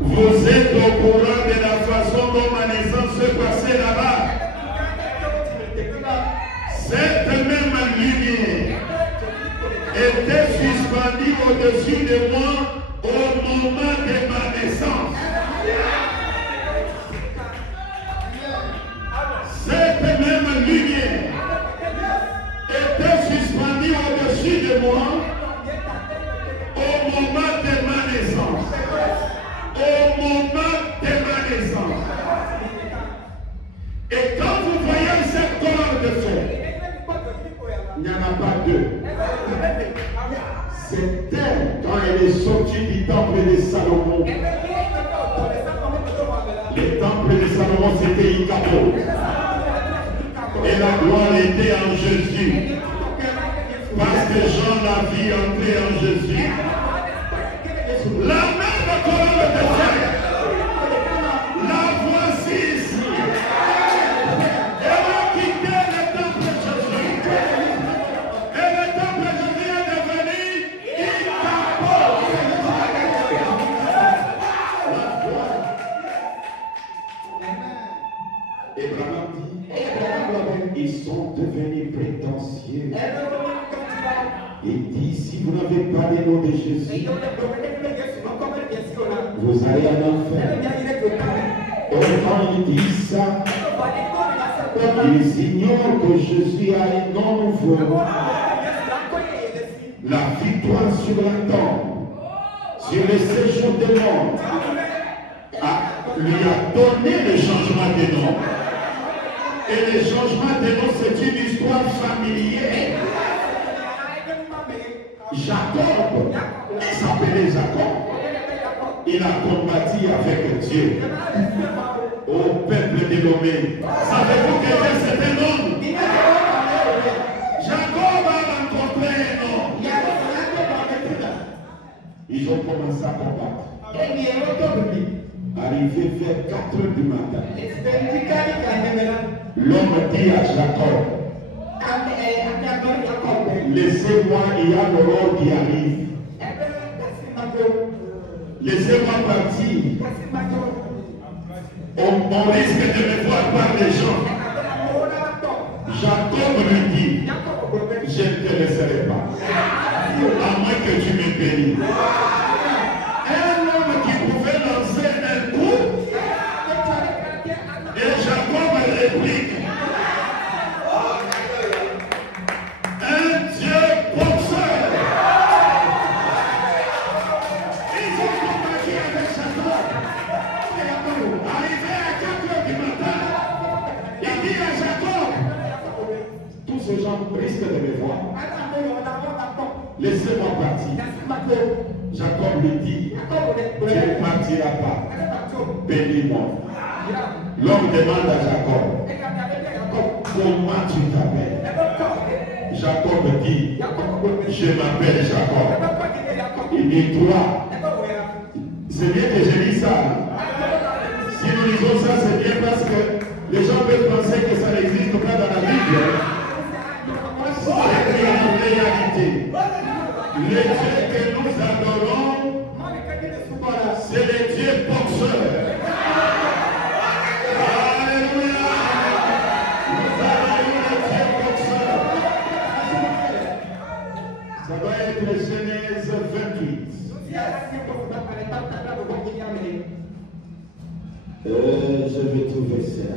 Vous êtes au courant de la façon dont ma naissance se passait là-bas. au-dessus de moi au moment de ma naissance. Cette même lumière était suspendue au-dessus de moi au moment de ma naissance. Au moment de ma naissance. Et quand vous voyez cette colonne de feu, il n'y en a pas deux. C'est elle, quand elle est sortie du temple de Salomon. Le temple de Salomon, c'était Icaro. Et la gloire était en Jésus. Parce que Jean l'a vu entrer en Jésus. La même colonne de feu. La voici ici. Elle a quitté le temple de Jésus. Et le temple de Jésus est devenu Icaro. Abraham dit, ils sont devenus prétentieux. Il dit, si vous n'avez pas le nom de Jésus, vous allez en enfer. Et quand il dit ça, ils ignorent que Jésus a un nom nouveau. La victoire sur la tombe, sur le séjour des morts, lui a donné le changement de nom. Et le changement de nom, c'est une histoire familière. Jacob, il s'appelait Jacob. Il a combattu avec Dieu au peuple de l'Omé. Savez-vous que c'est un homme? Jacob a rencontré un homme. Ils ont commencé à combattre. Arrivé vers 4 heures du matin, l'homme dit à Jacob, laissez-moi, il y a l'aurore qui arrive. Laissez-moi partir. On risque de me voir par les gens. Jacob lui dit, je ne te laisserai pas, à moins que tu me périsses. Un homme qui pouvait lancer un coup, et Jacob réplique, un Dieu boxeur. Ils ont combattu avec Jacob. Arrivé à 4 heures du matin, il dit à Jacob, tous ces gens risquent de me voir. Laissez-moi partir. Jacob lui dit, tu ne partiras pas. Bénis-moi. L'homme demande à Jacob, comment tu t'appelles? Jacob dit, je m'appelle Jacob. Il dit, toi, c'est bien que j'ai dit ça. Si nous disons ça, c'est bien parce que les gens peuvent penser que ça n'existe pas dans la Bible. C'est la réalité. Le Dieu que nous adorons, c'est le Dieu boxeur. Alléluia. Nous adorons le Dieu boxeur. Ça doit être Genèse 28. Je vais trouver ça.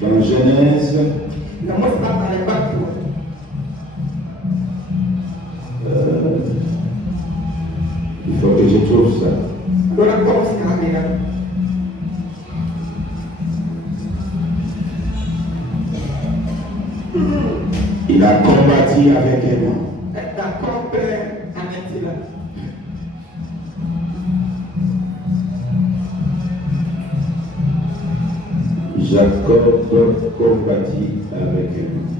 Dans Genèse. Il faut que je trouve ça. Il a combattu avec un homme. Jacob combattit avec un homme.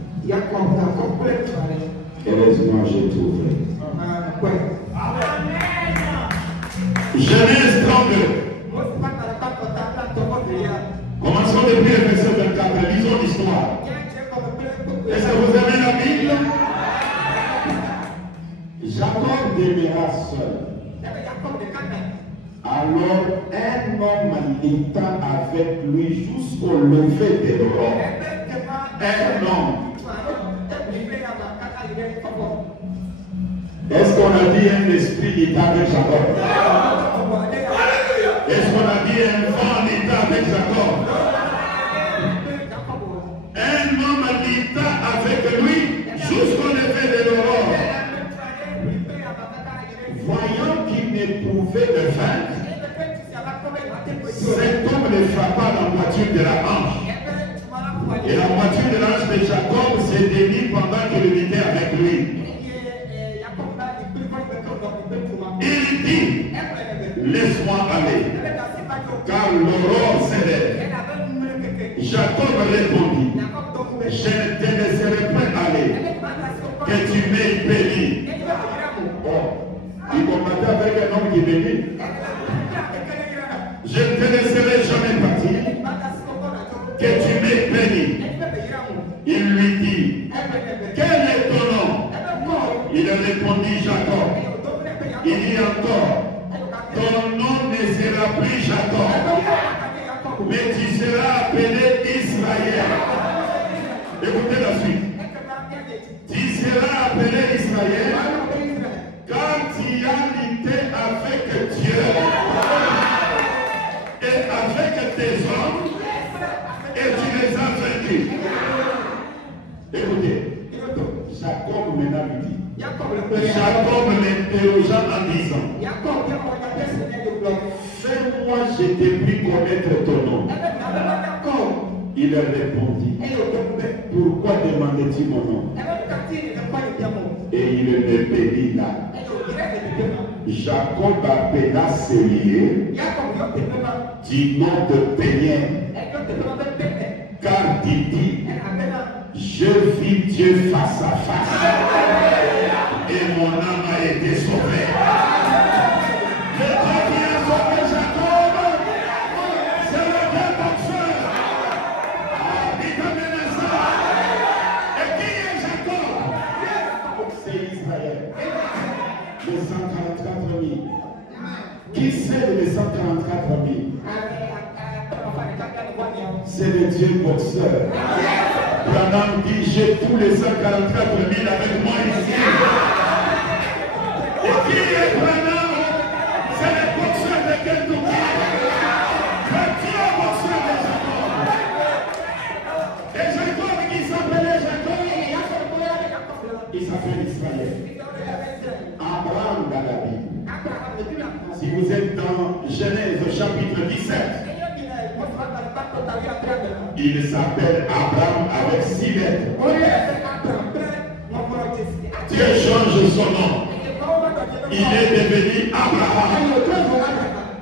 Heureusement, j'ai trouvé. Genèse 32. Commençons depuis le verset 24. Lisons l'histoire. Est-ce que vous aimez la Bible? Jacob demeura seul. Alors un homme lutta avec lui jusqu'au lever de l'aurore. Un homme. Est-ce qu'on a dit un esprit était avec Jacob? Est-ce qu'on a dit un vent était avec Jacob? Un homme habita avec lui jusqu'au lever de l'aurore. Voyant qu'il ne pouvait le vaincre, cet homme le frappa dans la poiture de la hanche. Et la poiture de la hanche de Jacob s'est démise pendant qu'il était avec lui. Il dit, laisse-moi aller, car l'aurore s'élève. Jacob répondit, je ne te laisserai pas aller, que tu m'aies béni. Oh, il combattait avec un homme qui bénit. Je ne te laisserai jamais partir, que tu m'aies béni. Il lui dit, quel est ton nom? Il répondit, Jacob. Il dit encore, ton nom ne sera plus Jacob, mais tu seras appelé Israël. Écoutez la suite. Tu seras appelé Israël car tu as lutté avec Dieu et avec tes hommes et tu les as vaincus. Écoutez, Jacob maintenant lui dit. Jacob l'interrogea en disant, fais-moi, je t'ai pu connaître ton nom. Il répondit, pourquoi demandais-tu mon nom? Et il le bénit là. Jacob appela ses lieux du nom de Péniel, car il dit, je vis Dieu face à face et mon âme a été sauvée. Le Dieu qui a sauvé Jacob, c'est le Dieu boxeur. Et qui est Jacob? C'est Israël. Les 144 000. Qui c'est les 144 000? C'est le Dieu boxeur. Branham dit, j'ai tous les 144 000 avec moi ici. Et qui est Branham? C'est le boxeur de Kentucky. Le Dieu boxeur de Jacob. Et Jacob qui s'appelait Jacob, il s'appelle Israël. Abraham dans la Bible. Si vous êtes dans Genèse chapitre 17, il s'appelle Abraham avec 6 lettres. Dieu change son nom. Il est devenu Abraham.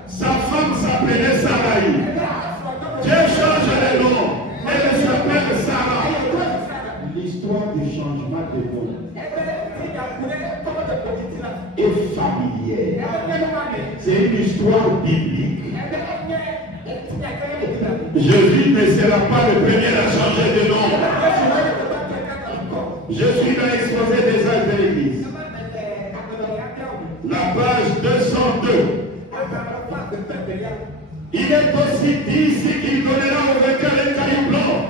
Sa femme s'appelait Sarai. Dieu change le nom. Elle s'appelle Sarah. L'histoire du changement de nom est familière. C'est une histoire biblique. Jésus ne sera pas le premier à changer de nom. Je suis dans l'exposé des âges de l'Église. La page 202. Il est aussi dit ici qu'il donnera au vainqueur les cailloux blancs.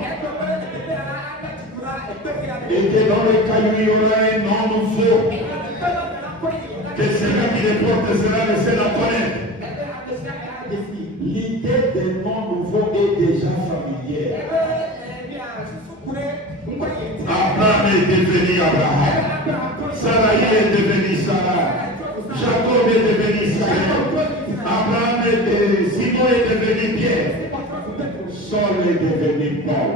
Et que dans les cailloux il y aura un nom nouveau. Que celui qui les porte sera le seul à connaître. L'idée des noms nouveaux est déjà familière. Abraham est devenu Abraham. Sarai est devenu Sarah. Jacob est devenu Israël. Abraham est devenu Simon est devenu Pierre. Saul est devenu Paul.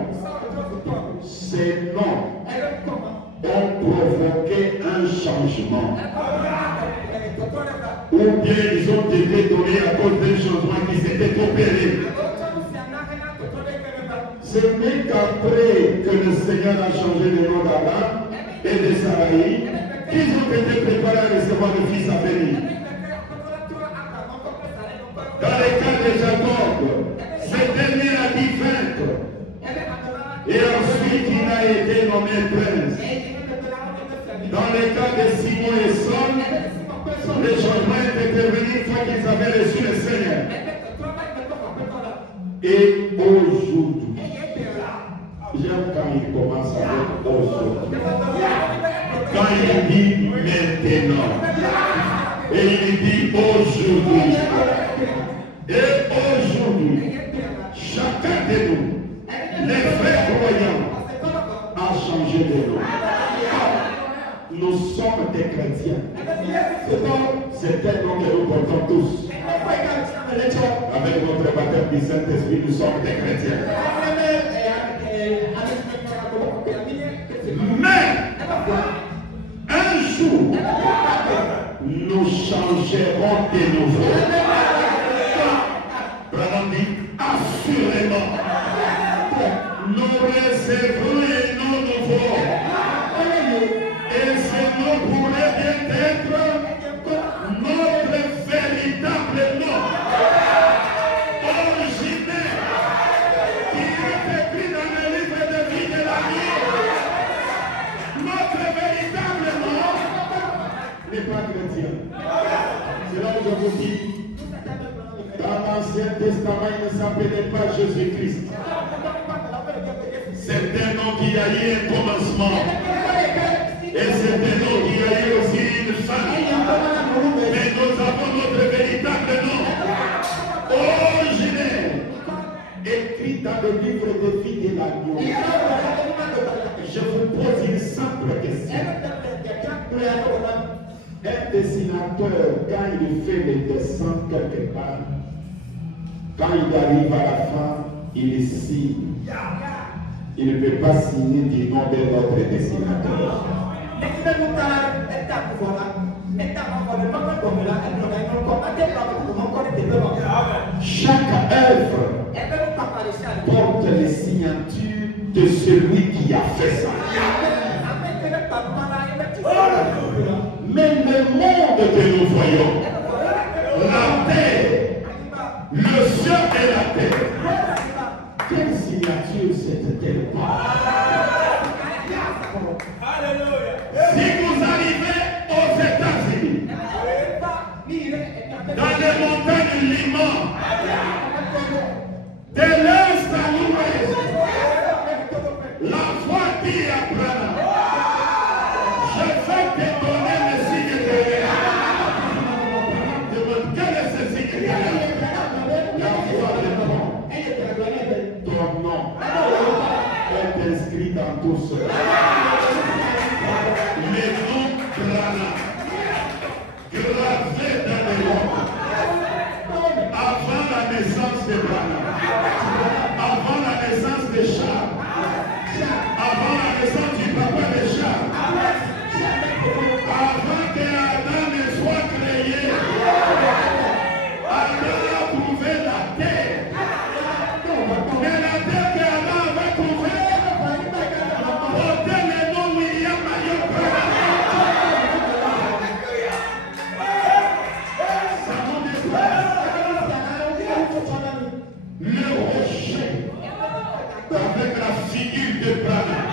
Ces noms ont provoqué un changement. Ou bien ils ont été donnés à cause d'un changement qui s'était opéré. Ce n'est qu'après que le Seigneur a changé le nom d'Abraham et de Sarai qu'ils ont été préparés à recevoir le Fils à venir. Dans le cas de Jacob, ce dernier a dit vaincre. Et ensuite il a été nommé prince. Dans le cas de Simon et Saul, le changement est intervenu une fois qu'ils avaient reçu le Seigneur. Et aujourd'hui, j'aime quand il commence avec aujourd'hui. Quand il dit maintenant, des chrétiens. C'est un nom que nous portons tous. Avec notre baptême du Saint-Esprit, nous sommes des chrétiens. Mais un jour, nous changerons de nouveau. Branham dit assurément, nous recevrons un nom nouveau. Et ce nom pourrait bien être notre véritable nom. Originaire, qui est écrit dans le livre de vie de la vie. Notre véritable nom n'est pas chrétien. C'est là où je vous dis, dans l'Ancien Testament, il ne s'appelait pas Jésus-Christ. C'est un nom qui a eu un commencement. Et c'est un nom qui a eu aussi une fin. Mais nous avons notre véritable nom. Originaire. Écrit dans le livre de vie de l'agneau. Je vous pose une simple question. Un dessinateur, quand il fait le dessin quelque part, quand il arrive à la fin, il signe. Il ne peut pas signer du nom de notre dessinateur. Chaque œuvre porte les signatures de celui qui a fait ça. Mais le monde que nous voyons, la terre, le ciel et la terre, quelle signature c'est-elle pas? Si vous arrivez aux États-Unis, dans les montagnes du Liman, de l'est à l'ouest, la foi dit à Branham, je vais te donner le signe derrière. Demande, quel est ce signe derrière? La foi répond, ton nom est inscrit dans tout cela. Le nom Branham, gravé dans les rocs, avant la naissance de Branham, avant la naissance de Charles, avant la naissance du papa de Charles, avant que Adam ne soit créé, Adam a trouvé la terre. Mais la terre qu'Adam avait trouvée portait le nom William Marion Branham. Le rocher avec la figure de Branham.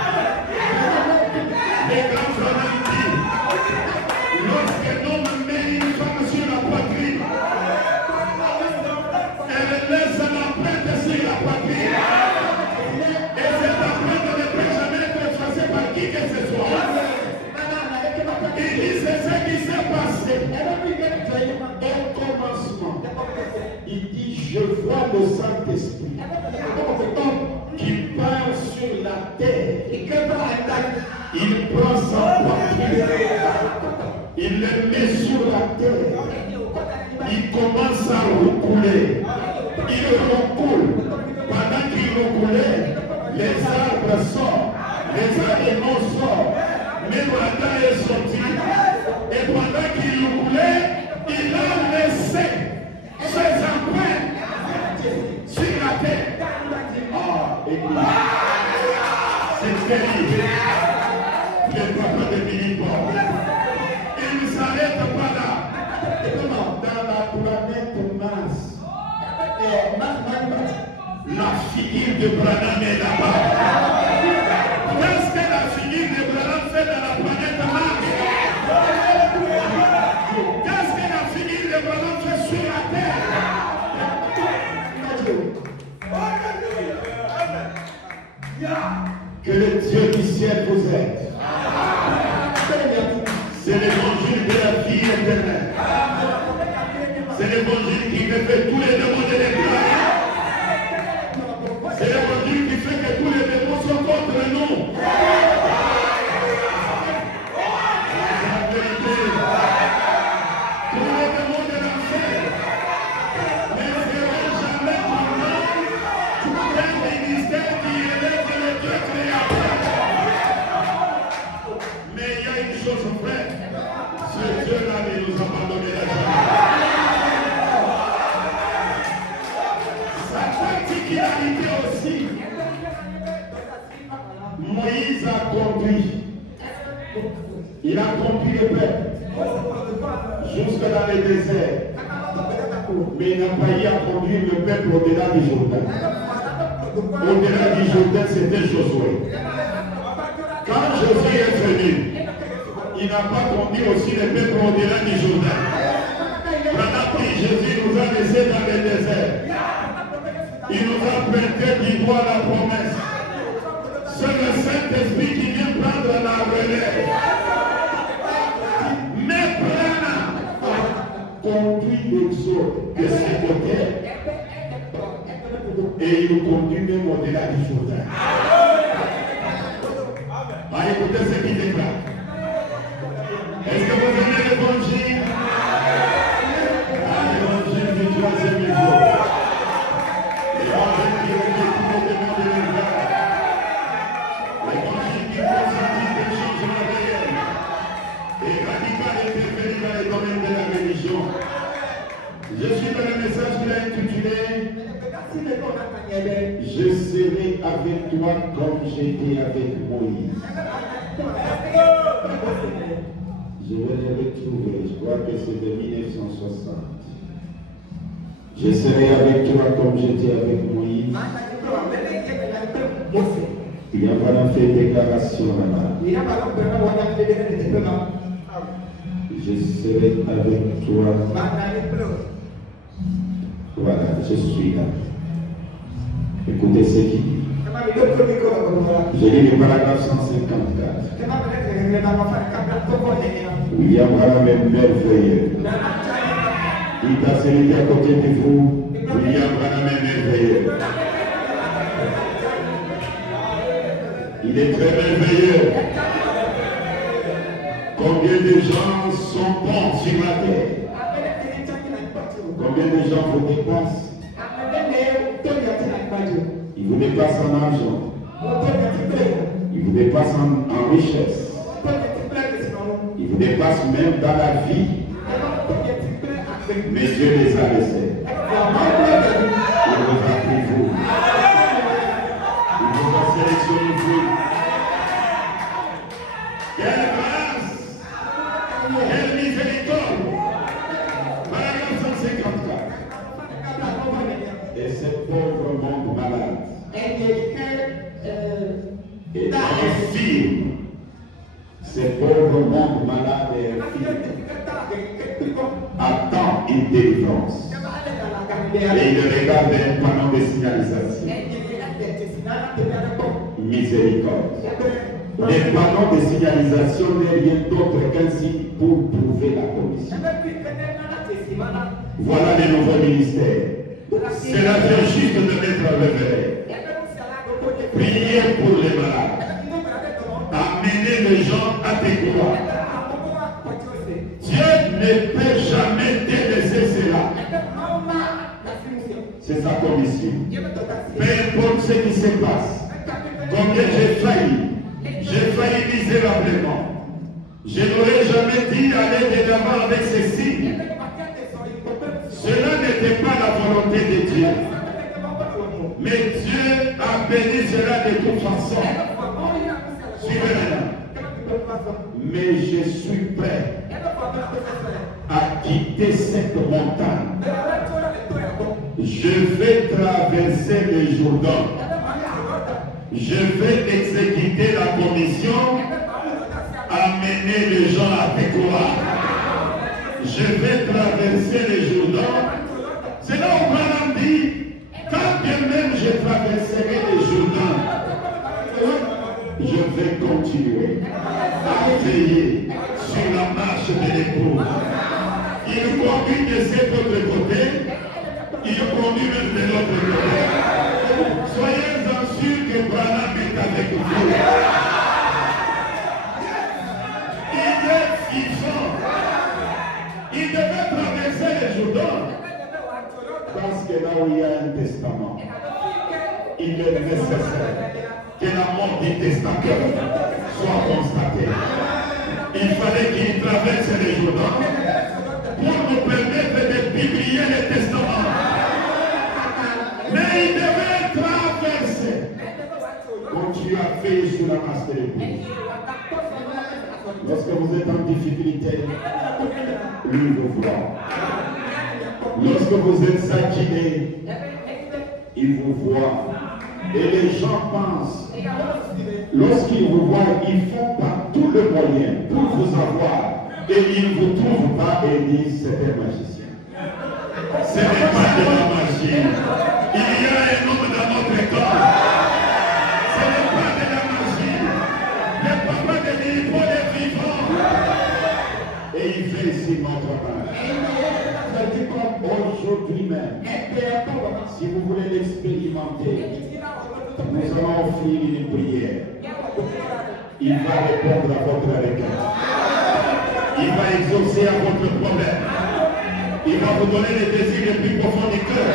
Les grands Branham disent, lorsqu'un homme met une femme sur la poitrine, elle laisse l'empreinte sur la poitrine. Et cette empreinte ne peut jamais être effacée par qui que ce soit. Il dit, c'est ce qui s'est passé au commencement. Il dit, je vois le Saint-Esprit qui part sur la terre. Il prend sa poitrine, il le met sur la terre. Il commence à roucouler. Il roucoule. Pendant qu'il roucoulait, les arbres sortent, les animaux sortent. Mais Adam est sorti. Et pendant qu'il roucoulait, il a laissé ses empreintes sur la terre. Ah, écoute. C'est terrible. Le papa de Billy-Paul. Il ne s'arrête pas là. Dans la planète Mars, la figure de Branham est là-bas. Qu'est-ce que la figure de Branham fait dans la planète Mars? Qu'est-ce que la figure de Branham fait sur la terre? Que le Dieu du ciel vous aide. C'est l'évangile de la vie éternelle. C'est l'évangile qui me fait tous les démons de l'église. C'est l'évangile qui fait que tous les démons sont contre nous. C'est la vérité. conduit le peuple jusque dans le désert. Mais il n'a pas eu à conduire le peuple au-delà du Jourdain. Au-delà du Jourdain, c'était Josué. Quand Josué est venu, il n'a pas conduit aussi le peuple au-delà du Jourdain. Pendant que Jésus nous a laissés dans le désert, il nous a prêté du doigt la promesse. C'est le Saint-Esprit qui vient prendre la relève. Mais Brana conduit l'exode de ses côtés et il nous conduit même au-delà du Jourdain. Écoutez ce qu'il déclare. Est-ce que vous aimez l'évangile? L'évangile du troisième niveau. L'évangile qui revient tout le monde de l'Église. L'évangile qui constitue des changements réels et radical interférer dans les domaines de la religion. Je suis dans le message qu'il a intitulé Je serai avec toi comme j'étais avec Moïse. Je vais les retrouver, je crois que c'est de 1960. Je serai avec toi comme j'étais avec Moïse. Il y a pas fait déclaration là-bas. Je serai avec toi. Voilà, je suis là. Écoutez ce qu'il dit. Je lis le paragraphe 154. William Branham est merveilleux. Dites à celui qui est à côté de vous, William Branham est merveilleux. Il est très merveilleux. Combien de gens sont bons sur la terre? Combien de gens vous dépassent? Ils vous dépassent en argent. Ils vous dépassent en richesse. Ils vous dépassent même dans la vie. Mais Dieu les a laissés. Il vous a pris vous. Il vous a sélectionné vous. Quelle grâce! Quelle miséricorde! Paragraphe 154. Et ce pauvre monde malade et infirme, ce pauvre monde malade et infirme attend une délivrance. Et il regarde un panneau de signalisation. Miséricorde. Les panneaux de signalisation n'est rien d'autre qu'un signe pour prouver la commission. Voilà les nouveaux ministères. C'est la vie juste de mettre révélé. Priez pour les malades. Amenez les gens à te croire. Dieu ne peut jamais te laisser cela. C'est sa commission. Peu importe ce qui se passe. Combien j'ai failli misérablement. Je n'aurais jamais dit aller de l'avant avec ces signes. Cela n'était pas la volonté de Dieu. Mais Dieu a béni cela de toute façon. Suivez-moi. Mais je suis prêt à quitter cette montagne. Je vais traverser le Jourdain. Je vais exécuter la commission, amener les gens à te croire. Je vais traverser le Jourdain. C'est là où Branham dit, quand bien même je traverserai le Jourdain, je vais continuer à veiller sur la marche de l'épouse. Il conduit de cet autre côté, il conduit même de l'autre côté. Soyez-en sûrs que Branham est avec vous. Il est vivant. Il devait traverser le Jourdain. Parce que là où il y a un testament, il est nécessaire que la mort du testateur soit constatée. Il fallait qu'il traverse le Jourdain pour nous permettre de publier le testament. Mais il devait traverser. Comme tu as fait sur la masse de l'épouse. Lorsque vous êtes en difficulté, lui vous voit. Lorsque vous êtes acquitté, il vous voit. Et les gens pensent, lorsqu'ils vous voient, ils font par tous les moyens pour vous avoir. Et ils ne vous trouvent pas et disent c'est un magicien. Ce n'est pas de la magie. Il y a un homme dans notre corps. Ce n'est pas de la magie. Le papa de l'Ivo est vivant. Et il fait ici notre page. C'est comme aujourd'hui même. Si vous voulez l'expérimenter, nous allons offrir une prière. Il va répondre à votre requête. Il va exaucer à votre problème. Il va vous donner les désirs les plus profonds du cœur.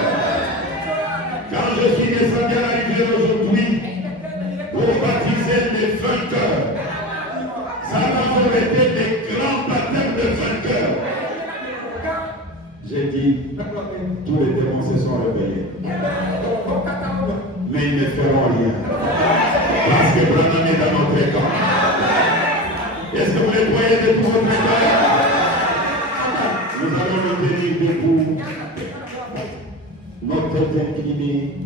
Quand je suis descendu à la rivière aujourd'hui pour baptiser les vainqueurs, ça va vous été des grands baptêmes de vainqueurs. J'ai dit, tous les démons se sont réveillés. Mais ils ne feront rien. Parce que Branham est dans notre camp. Est-ce que vous les voyez de tout votre cœur? Nous allons nous tenir debout. Notre tête inclinée.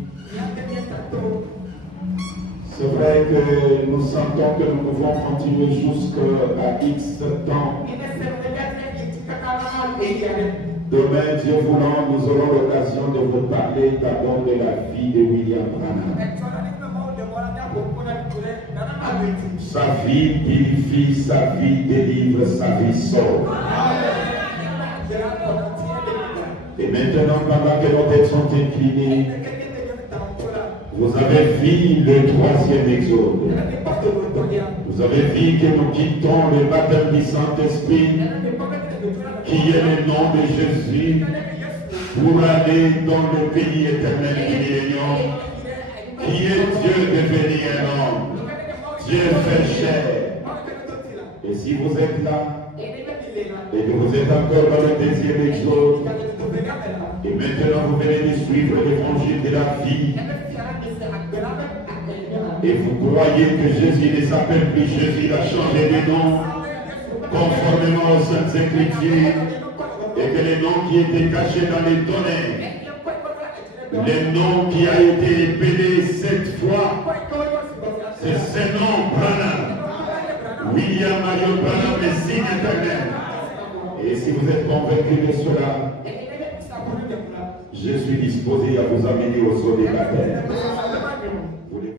C'est vrai que nous sentons que nous pouvons continuer jusqu'à X temps. Demain, Dieu voulant, nous aurons l'occasion de vous parler d'abord de la vie de William Branham. Sa vie purifie, sa vie délivre, sa vie sauve. Et maintenant, pendant que nos têtes sont inclinées, vous avez vu le troisième exode. Vous avez vu que nous quittons le baptême du Saint-Esprit, qui est le nom de Jésus, pour aller dans le pays éternel qui est qui est Dieu devenu un homme. Dieu fait chair. Et si vous êtes là, et que vous êtes encore dans le deuxième exode, et maintenant vous venez de suivre l'évangile de la vie, et vous croyez que Jésus ne s'appelle plus Jésus, il a changé de nom, conformément aux Saintes Écritures, et que le nom qui était caché dans les données, le nom qui a été épelé cette fois, c'est ce nom, Branham. William Marion Branham, le signe éternel. Et si vous êtes convaincu de cela, je suis disposé à vous amener au saut des baptêmes.